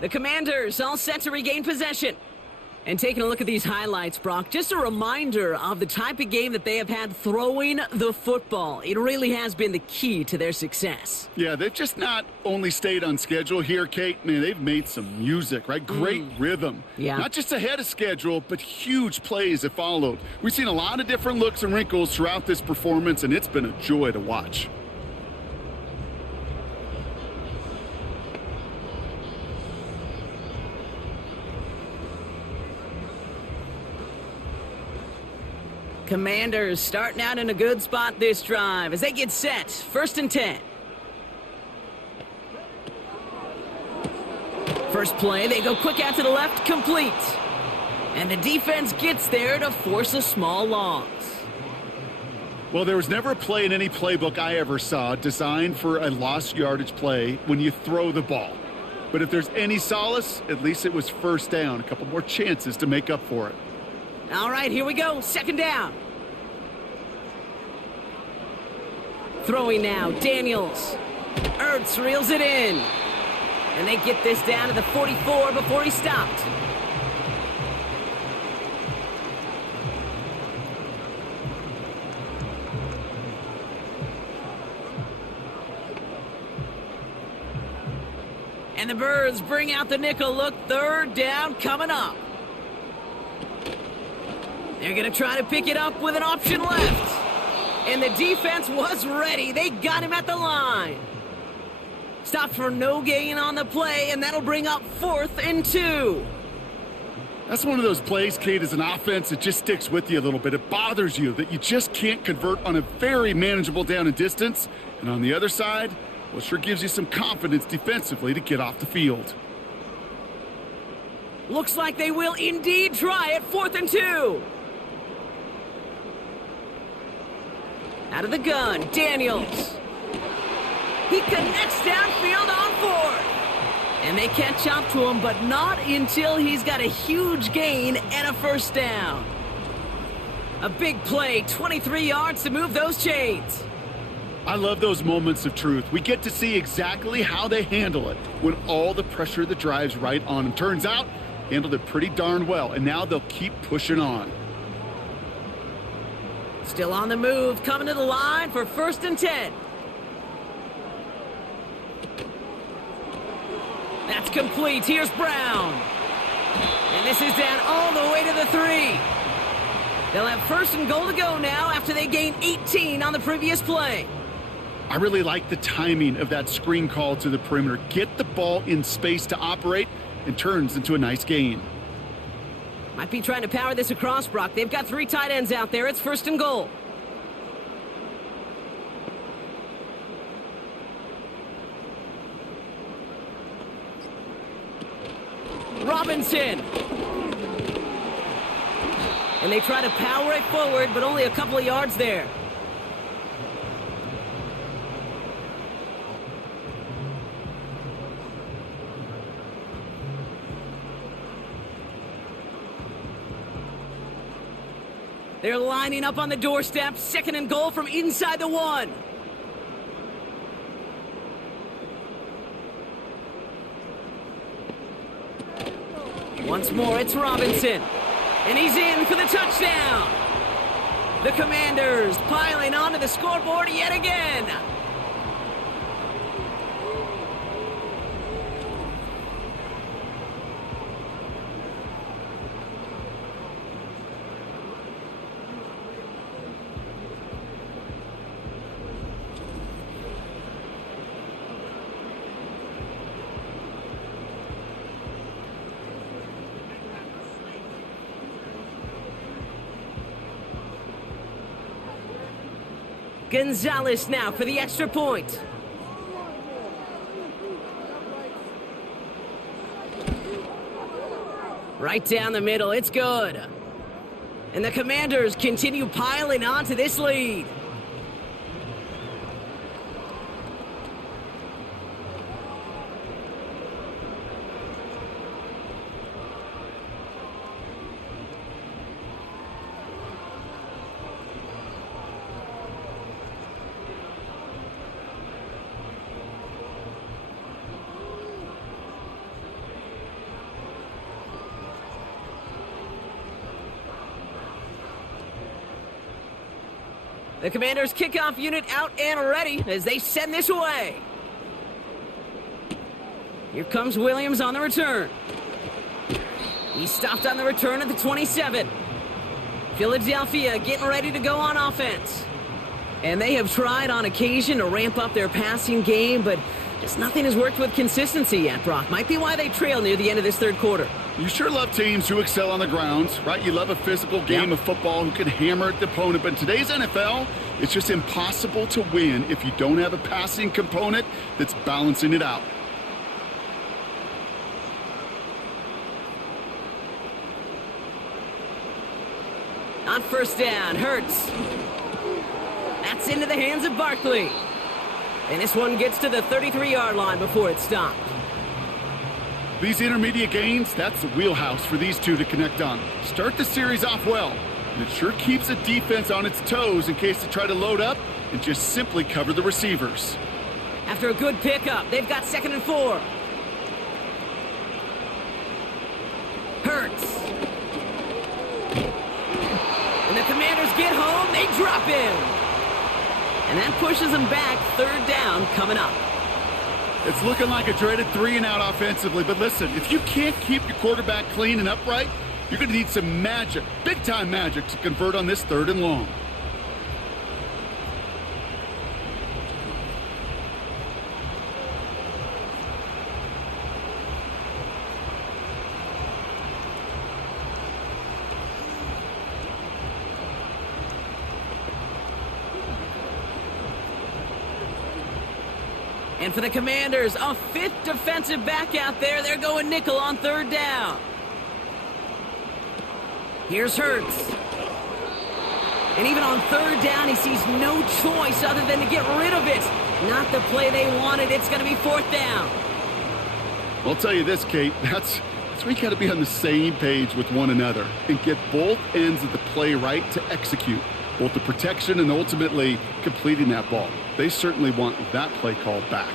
The Commanders all set to regain possession. And taking a look at these highlights, Brock, just a reminder of the type of game that they have had throwing the football. It really has been the key to their success. Yeah, they've just not only stayed on schedule here, Kate. Man, they've made some music, right? Great rhythm. Yeah. Not just ahead of schedule, but huge plays have followed. We've seen a lot of different looks and wrinkles throughout this performance, and it's been a joy to watch. Commanders starting out in a good spot this drive as they get set. 1st and 10. First play, they go quick out to the left, complete. And the defense gets there to force a small loss. Well, there was never a play in any playbook I ever saw designed for a lost yardage play when you throw the ball. But if there's any solace, at least it was 1st down. A couple more chances to make up for it. All right, here we go. 2nd down. Throwing now, Daniels. Ertz reels it in. And they get this down to the 44 before he stopped. And the Birds bring out the nickel look. 3rd down coming up. They're going to try to pick it up with an option left. And the defense was ready. They got him at the line. Stopped for no gain on the play, and that'll bring up 4th and 2. That's one of those plays, Kate, as an offense, it just sticks with you a little bit. It bothers you that you just can't convert on a very manageable down and distance. And on the other side, well, it sure gives you some confidence defensively to get off the field. Looks like they will indeed try it. 4th and 2. Out of the gun, Daniels. He connects downfield on 4th. And they catch up to him, but not until he's got a huge gain and a 1st down. A big play, 23 yards to move those chains. I love those moments of truth. We get to see exactly how they handle it when all the pressure of the drive's right on them. Turns out, handled it pretty darn well, and now they'll keep pushing on. Still on the move, coming to the line for 1st and 10. That's complete. Here's Brown. And this is down all the way to the 3. They'll have 1st and goal to go now after they gain 18 on the previous play. I really like the timing of that screen call to the perimeter. Get the ball in space to operate and turns into a nice gain. Might be trying to power this across, Brock. They've got 3 tight ends out there. It's 1st and goal. Robinson. And they try to power it forward, but only a couple of yards there. They're lining up on the doorstep. 2nd and goal from inside the 1. Once more, it's Robinson. And he's in for the touchdown. The Commanders piling onto the scoreboard yet again. Gonzalez now for the extra point. Right down the middle, it's good. And the Commanders continue piling on to this lead. The Commanders' kickoff unit out and ready as they send this away. Here comes Williams on the return. He stopped on the return at the 27. Philadelphia getting ready to go on offense. And they have tried on occasion to ramp up their passing game, but just nothing has worked with consistency yet, Brock. Might be why they trail near the end of this third quarter. You sure love teams who excel on the ground, right? You love a physical game of football who can hammer at the opponent. But in today's NFL, it's just impossible to win if you don't have a passing component that's balancing it out. On first down, Hurts. That's into the hands of Barkley. And this one gets to the 33-yard line before it's stopped. These intermediate gains, that's the wheelhouse for these two to connect on. Start the series off well, and it sure keeps the defense on its toes in case they try to load up and just simply cover the receivers. After a good pickup, they've got 2nd and 4. Hurts. And the Commanders get home, they drop him. And that pushes them back, 3rd down coming up. It's looking like a dreaded 3-and-out offensively, but listen, if you can't keep your quarterback clean and upright, you're going to need some magic, big-time magic, to convert on this 3rd and long. And for the Commanders, a 5th defensive back out there. They're going nickel on 3rd down. Here's Hurts. And even on 3rd down, he sees no choice other than to get rid of it. Not the play they wanted. It's going to be 4th down. I'll tell you this, Kate, that's where you got to be on the same page with one another and get both ends of the play right to execute, both the protection and ultimately completing that ball. They certainly want that play called back.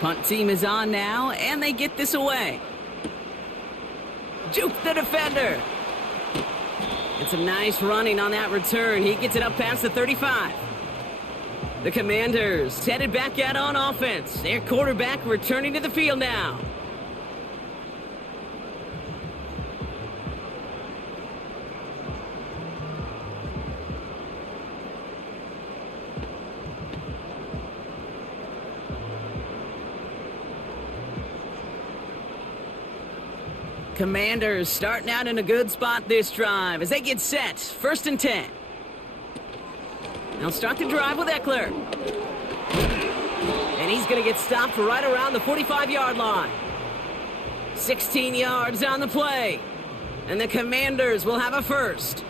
Punt team is on now, and they get this away. Juke the defender. And some nice running on that return. He gets it up past the 35. The Commanders headed back out on offense. Their quarterback returning to the field now. Commanders starting out in a good spot this drive as they get set. 1st and 10. They'll start the drive with Eckler. And he's going to get stopped right around the 45-yard line. 16 yards on the play. And the Commanders will have a first.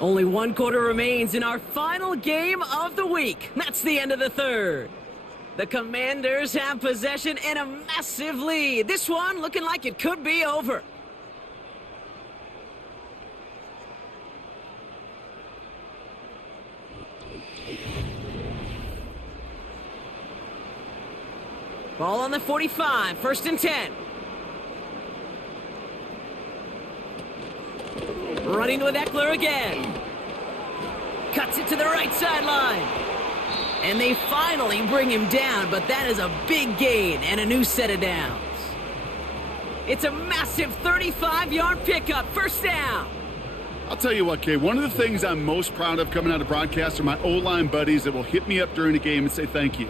Only 1 quarter remains in our final game of the week. That's the end of the 3rd. The Commanders have possession and a massive lead. This one looking like it could be over. Ball on the 45, 1st and 10. Running with Eckler again. Cuts it to the right sideline. And they finally bring him down, but that is a big gain and a new set of downs. It's a massive 35-yard pickup, 1st down. I'll tell you what, Kay, one of the things I'm most proud of coming out of broadcast are my O-line buddies that will hit me up during the game and say thank you.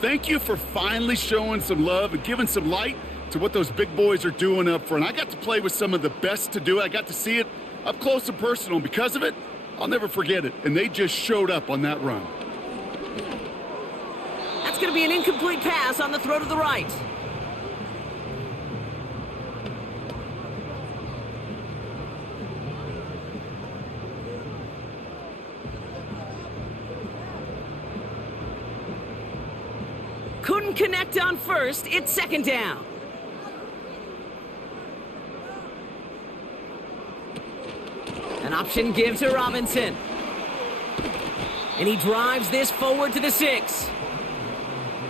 Thank you for finally showing some love and giving some light to what those big boys are doing up front. I got to play with some of the best to do it. I got to see it up close and personal. And because of it, I'll never forget it. And they just showed up on that run. That's going to be an incomplete pass on the throw to the right. Couldn't connect on first. It's second down. An option gives to Robinson. And he drives this forward to the 6.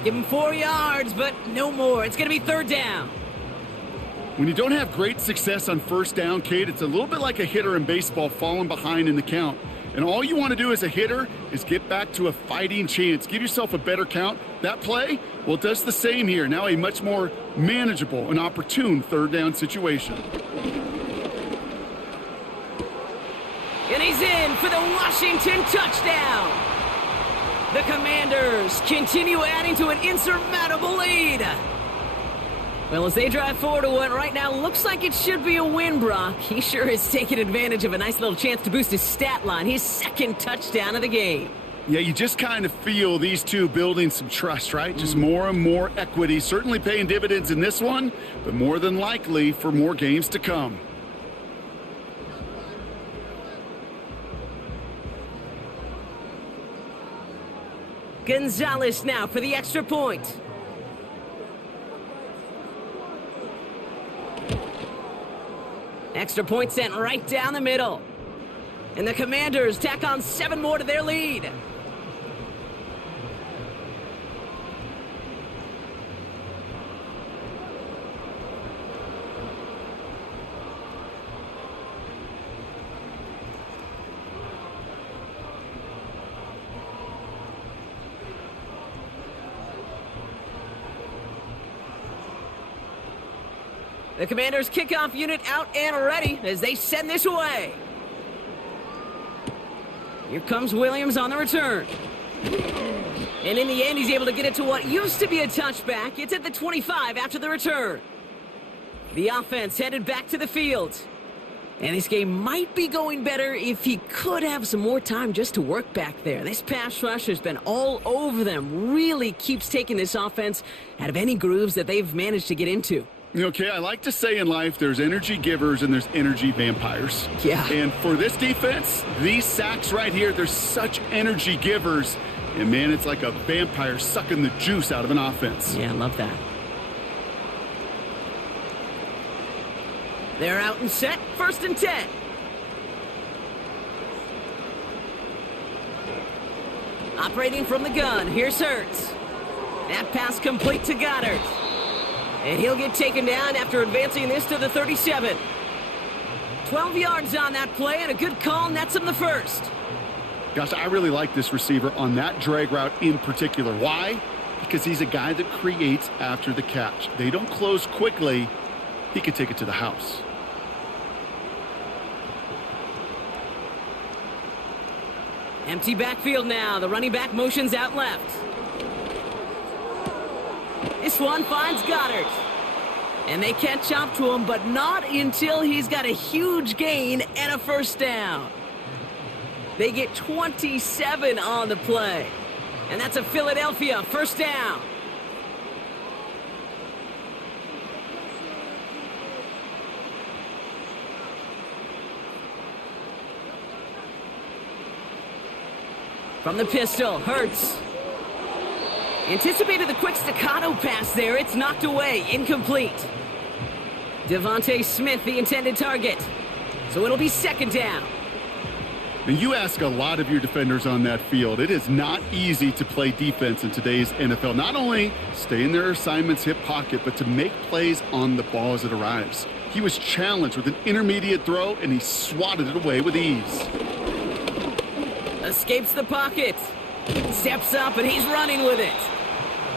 Give him 4 yards, but no more. It's going to be third down. When you don't have great success on first down, Kate, it's a little bit like a hitter in baseball falling behind in the count. And all you want to do as a hitter is get back to a fighting chance. Give yourself a better count. That play, well, it does the same here. Now a much more manageable and opportune third down situation. And he's in for the Washington touchdown. The Commanders continue adding to an insurmountable lead. Well, as they drive forward to what right now looks like it should be a win, Brock, he sure is taking advantage of a nice little chance to boost his stat line. His second touchdown of the game. Yeah, you just kind of feel these two building some trust, right? Just more and more equity. Certainly paying dividends in this one, but more than likely for more games to come. Gonzalez now for the extra point. Extra point sent right down the middle. And the Commanders tack on 7 more to their lead. The Commanders' kickoff unit out and ready as they send this away. Here comes Williams on the return. And in the end, he's able to get it to what used to be a touchback. It's at the 25 after the return. The offense headed back to the field. And this game might be going better if he could have some more time just to work back there. This pass rush has been all over them. Really keeps taking this offense out of any grooves that they've managed to get into. Okay, I like to say in life there's energy givers and there's energy vampires. Yeah. And for this defense, these sacks right here, they're such energy givers. And, man, it's like a vampire sucking the juice out of an offense. Yeah, I love that. They're out and set. 1st and 10. Operating from the gun. Here's Hurts. That pass complete to Goddard. And he'll get taken down after advancing this to the 37. 12 yards on that play, and a good call nets him the first. Gosh, I really like this receiver on that drag route in particular. Why? Because he's a guy that creates after the catch. They don't close quickly. He can take it to the house. Empty backfield now. The running back motions out left. This one finds Goddard. And they catch up to him, but not until he's got a huge gain and a first down. They get 27 on the play. And that's a Philadelphia first down. From the pistol, Hurts. Anticipated the quick staccato pass there. It's knocked away. Incomplete. Devontae Smith, the intended target. So it'll be second down. Now, you ask a lot of your defenders on that field. It is not easy to play defense in today's NFL. Not only stay in their assignment's hip pocket, but to make plays on the ball as it arrives. He was challenged with an intermediate throw, and he swatted it away with ease. Escapes the pocket. Steps up, and he's running with it.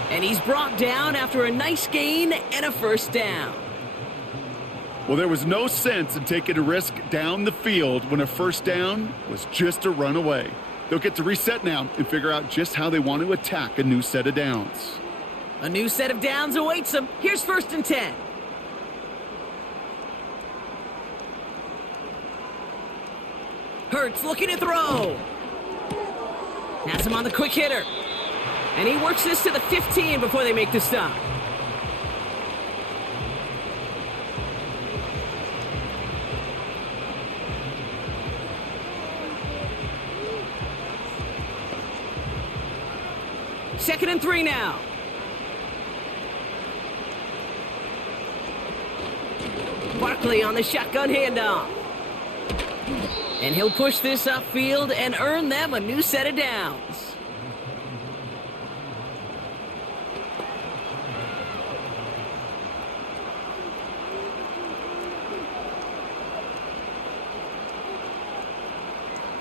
And he's brought down after a nice gain and a first down. Well, there was no sense in taking a risk down the field when a first down was just a run away. They'll get to reset now and figure out just how they want to attack a new set of downs. A new set of downs awaits them. Here's 1st and 10. Hurts looking to throw. Has him on the quick hitter. And he works this to the 15 before they make the stop. Second and 3 now. Barkley on the shotgun handoff. And he'll push this upfield and earn them a new set of downs.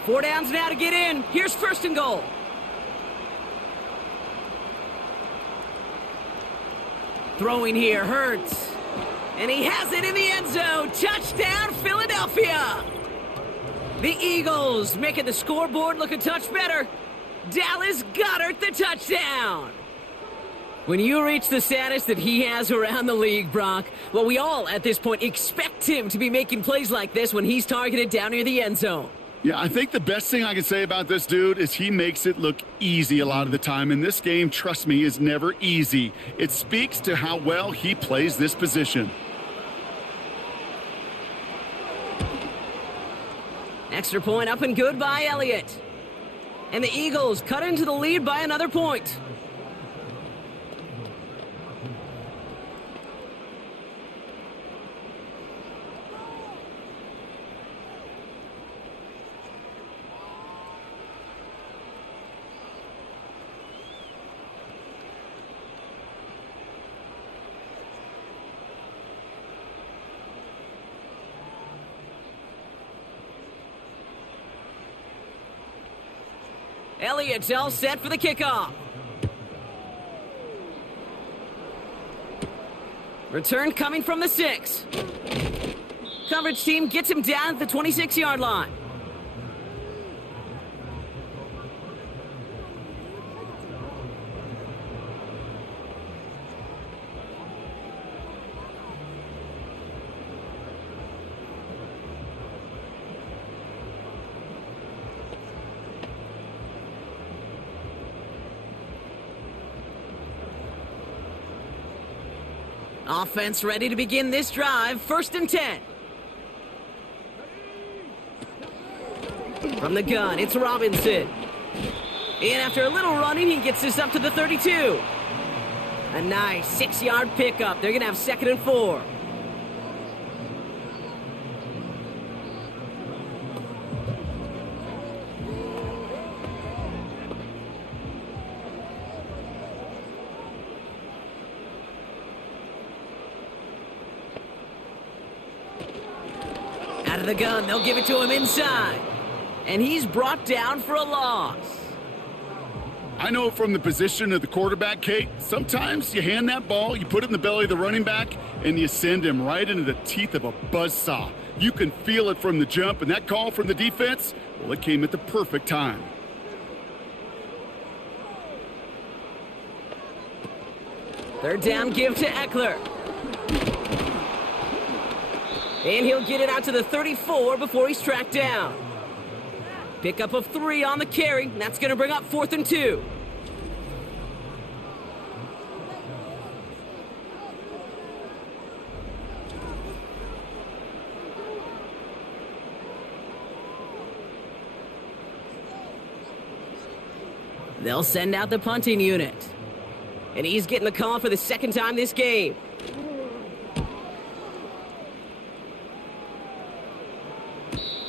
Four downs now to get in. Here's 1st and goal. Throwing here, Hurts. And he has it in the end zone. Touchdown, Philadelphia. The Eagles making the scoreboard look a touch better. Dallas Goedert the touchdown. When you reach the status that he has around the league, Brock, well, we all at this point expect him to be making plays like this when he's targeted down near the end zone. Yeah, I think the best thing I can say about this dude is he makes it look easy a lot of the time. And this game, trust me, is never easy. It speaks to how well he plays this position. Extra point up and good by Elliott. And the Eagles cut into the lead by another point. Elliott's all set for the kickoff. Return coming from the 6. Coverage team gets him down at the 26-yard line. Offense ready to begin this drive. 1st and 10. From the gun, it's Robinson. And after a little running, he gets this up to the 32. A nice 6-yard pickup. They're going to have 2nd and 4. Out of the gun, they'll give it to him inside. And he's brought down for a loss. I know from the position of the quarterback, Kate, sometimes you hand that ball, you put it in the belly of the running back, and you send him right into the teeth of a buzzsaw. You can feel it from the jump, and that call from the defense, well, it came at the perfect time. Third down give to Eckler. And he'll get it out to the 34 before he's tracked down. Pickup of 3 on the carry. That's going to bring up 4th and 2. They'll send out the punting unit. And he's getting the call for the 2nd time this game.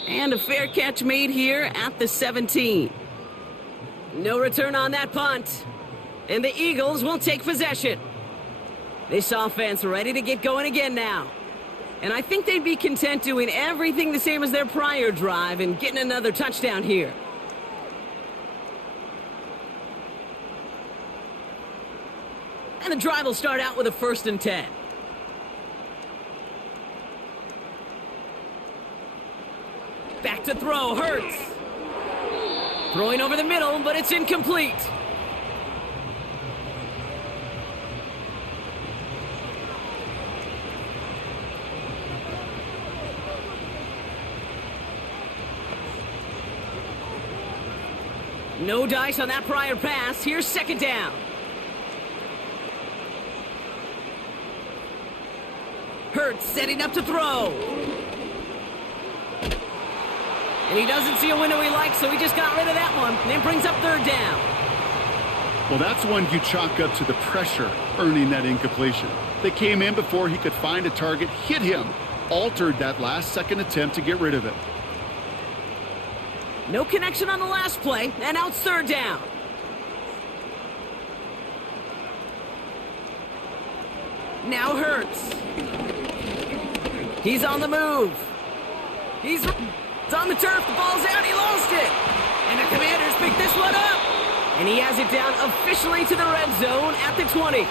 And a fair catch made here at the 17. No return on that punt. And the Eagles will take possession. This offense ready to get going again now. And I think they'd be content doing everything the same as their prior drive and getting another touchdown here. And the drive will start out with a 1st and 10. Back to throw, Hurts. Throwing over the middle, but it's incomplete. No dice on that prior pass. Here's second down. Hurts setting up to throw. And he doesn't see a window he likes, so he just got rid of that one. And then brings up third down. Well, that's one you chalk up to the pressure earning that incompletion. They came in before he could find a target, hit him, altered that last-second attempt to get rid of it. No connection on the last play, and now it's third down. Now Hurts. He's on the move. It's on the turf. The ball's out. He lost it. And the Commanders pick this one up. And he has it down officially to the red zone at the 20.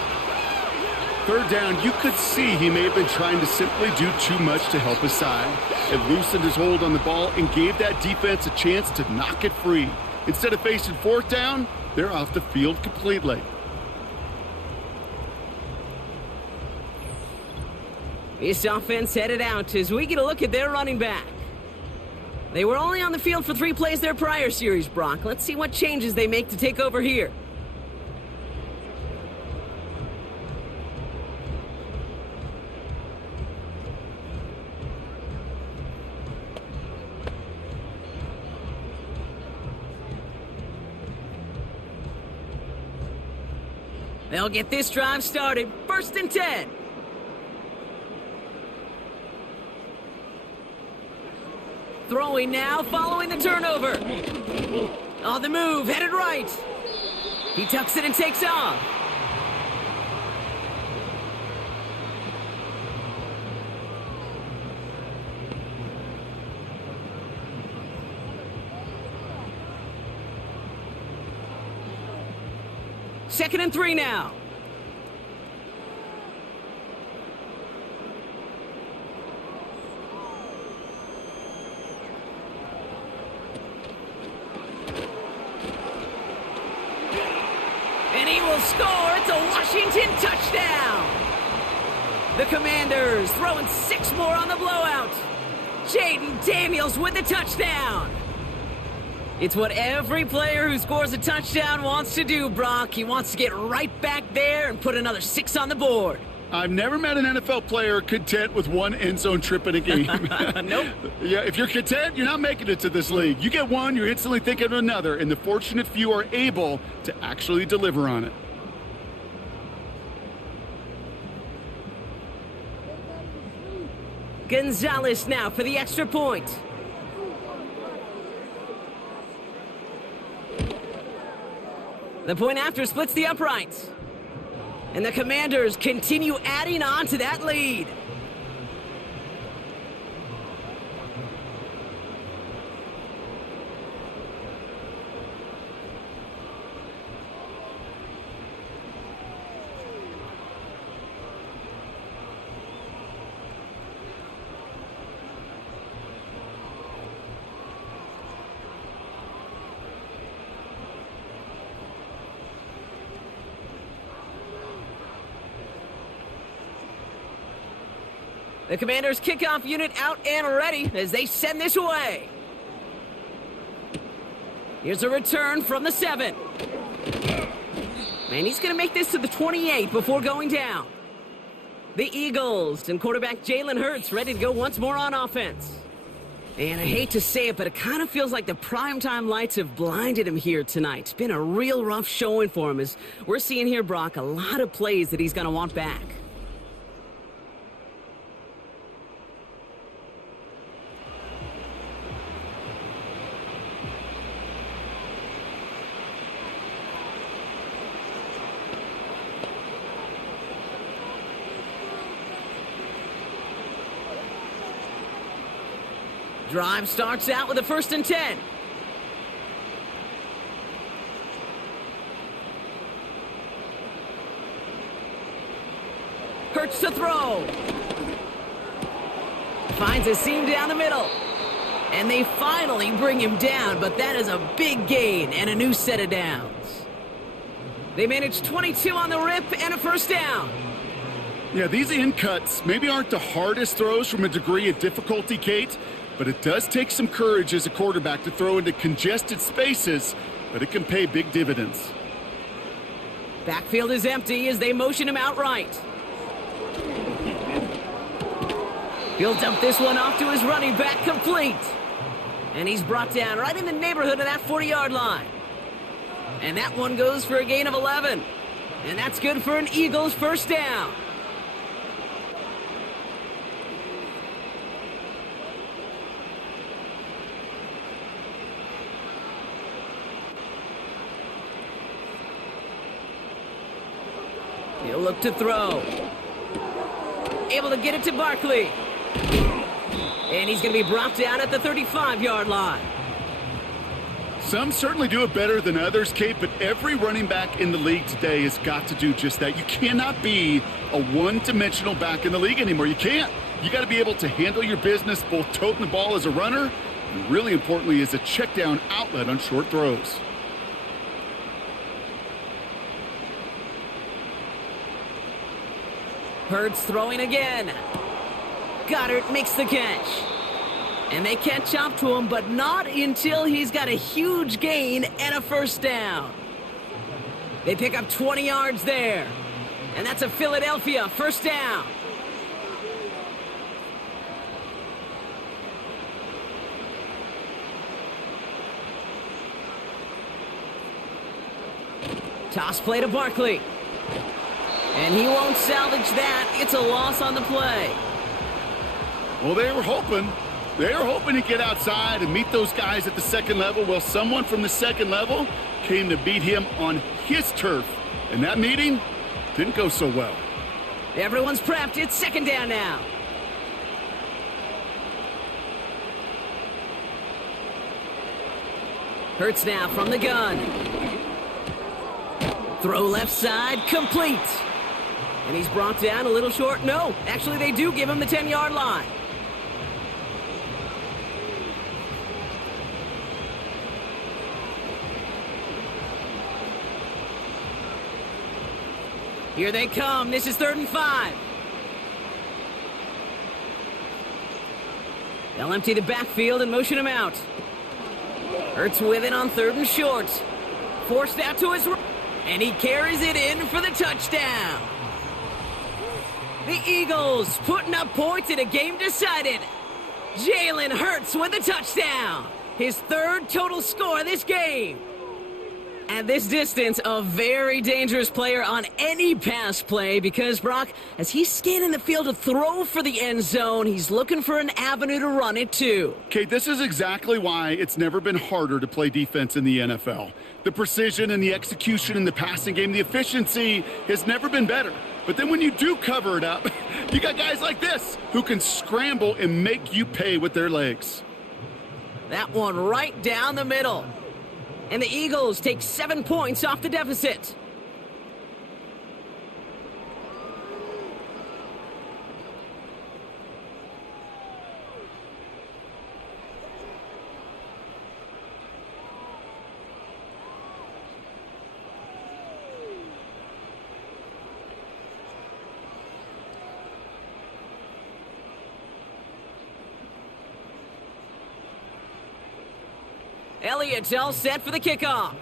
Third down, you could see he may have been trying to simply do too much to help his side. It loosened his hold on the ball and gave that defense a chance to knock it free. Instead of facing fourth down, they're off the field completely. This offense headed out as we get a look at their running back. They were only on the field for 3 plays their prior series, Brock. Let's see what changes they make to take over here. They'll get this drive started. 1st and 10. Throwing now, following the turnover. On the move, headed right. He tucks it and takes off. Second and 3 now. And he will score. It's a Washington touchdown. The Commanders throwing 6 more on the blowout. Jaden Daniels with the touchdown. It's what every player who scores a touchdown wants to do, Brock. He wants to get right back there and put another 6 on the board. I've never met an NFL player content with 1 end zone trip in a game. Nope. Yeah, if you're content, you're not making it to this league. You get one, you're instantly thinking of another, and the fortunate few are able to actually deliver on it. Gonzalez now for the extra point. The point after splits the uprights. And the Commanders continue adding on to that lead. The Commanders' kickoff unit out and ready as they send this away. Here's a return from the 7. And he's going to make this to the 28 before going down. The Eagles and quarterback Jalen Hurts ready to go once more on offense. And I hate to say it, but it kind of feels like the primetime lights have blinded him here tonight. It's been a real rough showing for him as we're seeing here, Brock, a lot of plays that he's going to want back. Drive starts out with a 1st and 10. Hurts to throw. Finds a seam down the middle. And they finally bring him down, but that is a big gain and a new set of downs. They managed 22 on the rip and a first down. Yeah, these in cuts maybe aren't the hardest throws from a degree of difficulty, Kate, but it does take some courage as a quarterback to throw into congested spaces, but it can pay big dividends. Backfield is empty as they motion him outright. He'll dump this one off to his running back, complete. And he's brought down right in the neighborhood of that 40-yard line. And that one goes for a gain of 11. And that's good for an Eagles first down. He'll look to throw. Able to get it to Barkley. And he's going to be brought down at the 35-yard line. Some certainly do it better than others, Kate, but every running back in the league today has got to do just that. You cannot be a one-dimensional back in the league anymore. You can't. You got to be able to handle your business, both toting the ball as a runner, and really importantly as a check-down outlet on short throws. Hurts throwing again. Goddard makes the catch. And they catch up to him, but not until he's got a huge gain and a first down. They pick up 20 yards there. And that's a Philadelphia first down. Toss play to Barkley. And he won't salvage that. It's a loss on the play. Well, they were hoping to get outside and meet those guys at the second level. Well, someone from the second level came to beat him on his turf. And that meeting didn't go so well. Everyone's prepped. It's second down now. Hurts now from the gun. Throw left side, complete. And he's brought down a little short. No, actually they do give him the 10-yard line. Here they come. This is 3rd and 5. They'll empty the backfield and motion him out. Hurts with it on 3rd and short. Forced out to his right. And he carries it in for the touchdown. The Eagles putting up points in a game decided. Jalen Hurts with a touchdown. His 3rd total score this game. At this distance, a very dangerous player on any pass play because, Brock, as he's scanning the field to throw for the end zone, he's looking for an avenue to run it too. Kate, this is exactly why it's never been harder to play defense in the NFL. The precision and the execution in the passing game, the efficiency has never been better. But then when you do cover it up, you got guys like this who can scramble and make you pay with their legs. That one right down the middle. And the Eagles take 7 points off the deficit. Elliott's all set for the kickoff.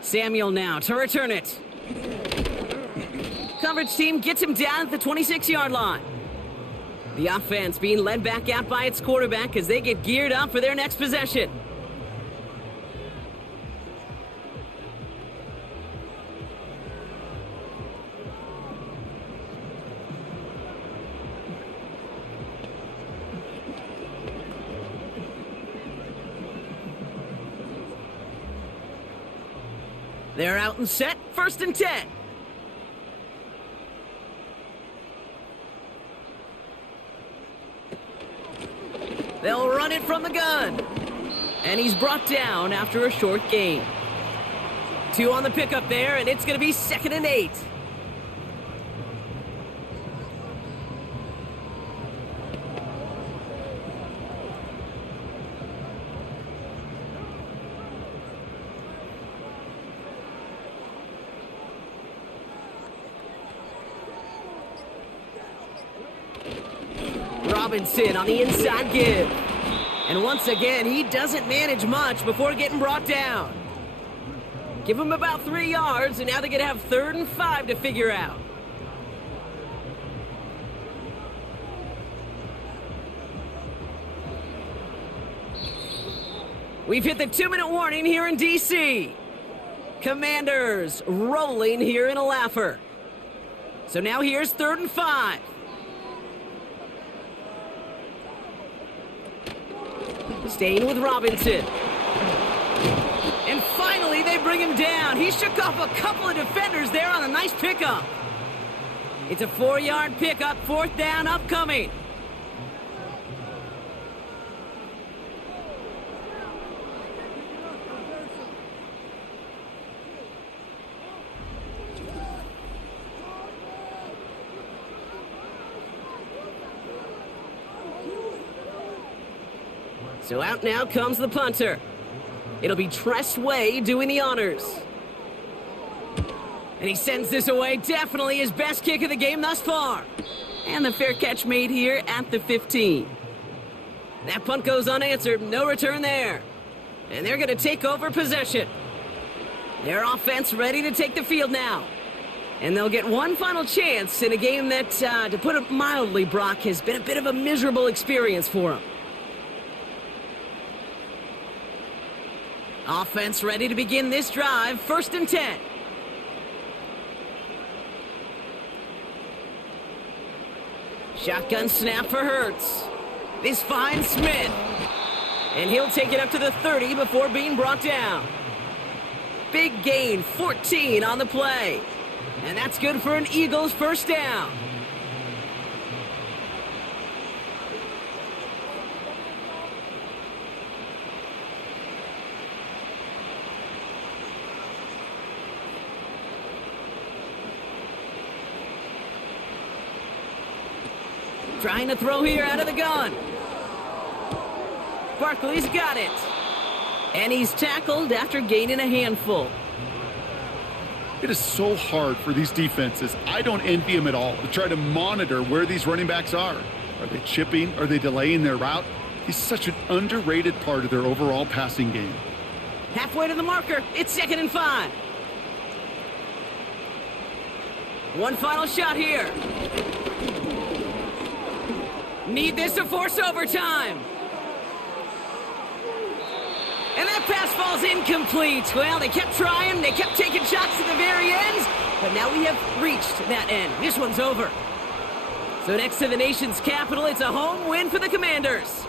Samuel now to return it. Coverage team gets him down at the 26-yard line. The offense being led back out by its quarterback as they get geared up for their next possession. They're out and set, 1st and 10. They'll run it from the gun. And he's brought down after a short gain. 2 on the pickup there, and it's going to be 2nd and 8. Robinson on the inside give. And once again, he doesn't manage much before getting brought down. Give him about 3 yards, and now they're going to have 3rd and 5 to figure out. We've hit the 2-minute warning here in D.C. Commanders rolling here in a laugher. So now here's 3rd and 5. Staying with Robinson. And finally, they bring him down. He shook off a couple of defenders there on a nice pickup. It's a 4-yard pickup, 4th down upcoming. So out now comes the punter. It'll be Tress Way doing the honors. And he sends this away. Definitely his best kick of the game thus far. And the fair catch made here at the 15. That punt goes unanswered. No return there. And they're going to take over possession. Their offense ready to take the field now. And they'll get one final chance in a game that, to put it mildly, Brock, has been a bit of a miserable experience for them. Offense ready to begin this drive. 1st and 10. Shotgun snap for Hurts. This finds Smith. And he'll take it up to the 30 before being brought down. Big gain, 14 on the play. And that's good for an Eagles 1st down. Trying to throw here out of the gun. Barkley's got it. And he's tackled after gaining a handful. It is so hard for these defenses. I don't envy them at all to try to monitor where these running backs are. Are they chipping? Are they delaying their route? He's such an underrated part of their overall passing game. Halfway to the marker. It's 2nd and 5. One final shot here. Need this to force overtime. And that pass falls incomplete. Well, they kept trying. They kept taking shots to the very end. But now we have reached that end. This one's over. So next to the nation's capital, it's a home win for the Commanders.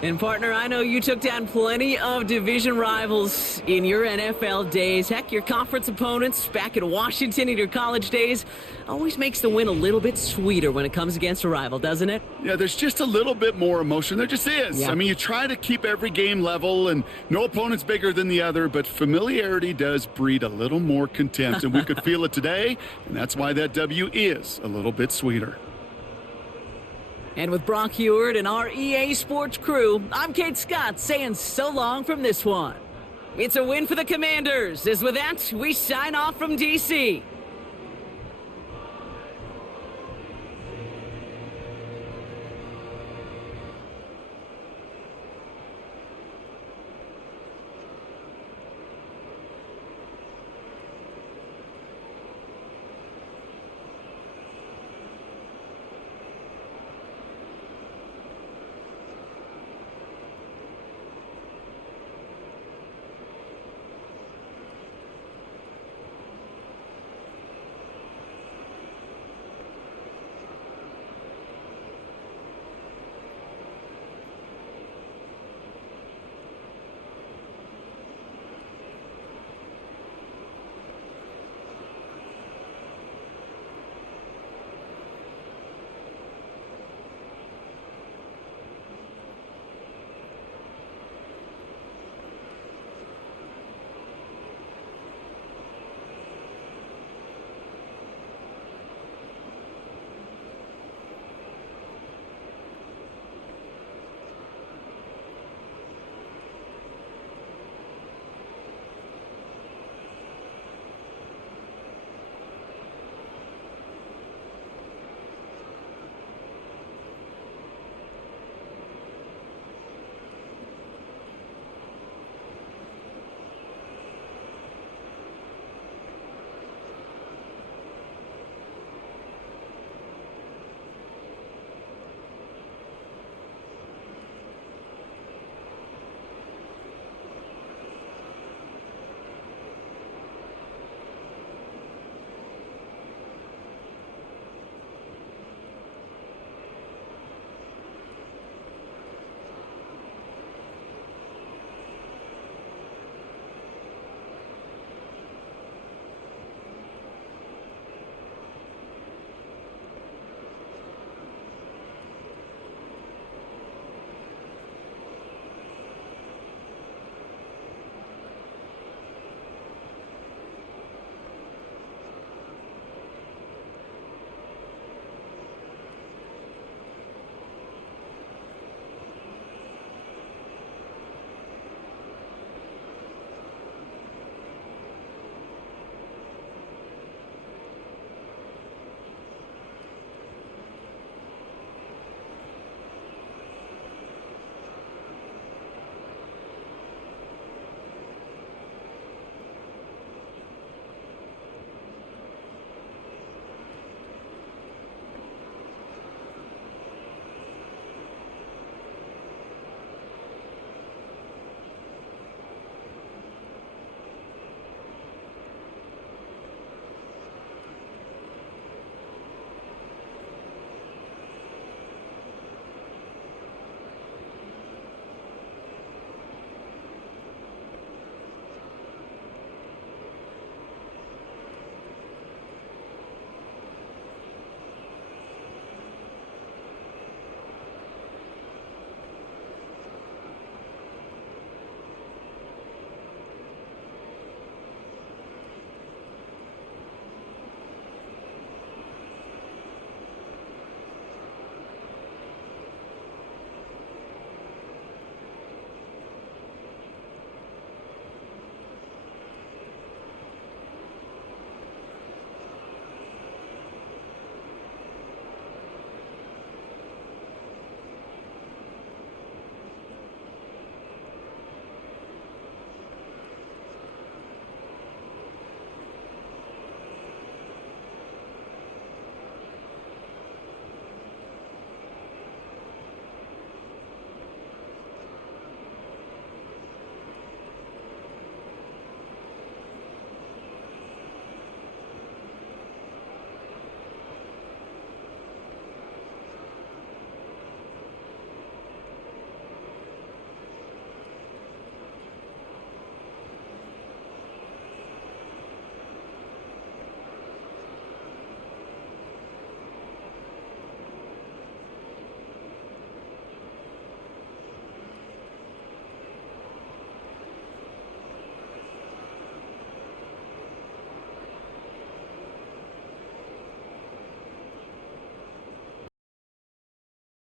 And partner, I know you took down plenty of division rivals in your NFL days. Heck, your conference opponents back in Washington in your college days always makes the win a little bit sweeter when it comes against a rival, doesn't it? Yeah, there's just a little bit more emotion. There just is. Yeah. I mean, you try to keep every game level, and no opponent's bigger than the other, but familiarity does breed a little more contempt, and we could feel it today, and that's why that W is a little bit sweeter. And with Brock Heward and our EA Sports crew, I'm Kate Scott saying so long from this one. It's a win for the Commanders. As with that, we sign off from D.C.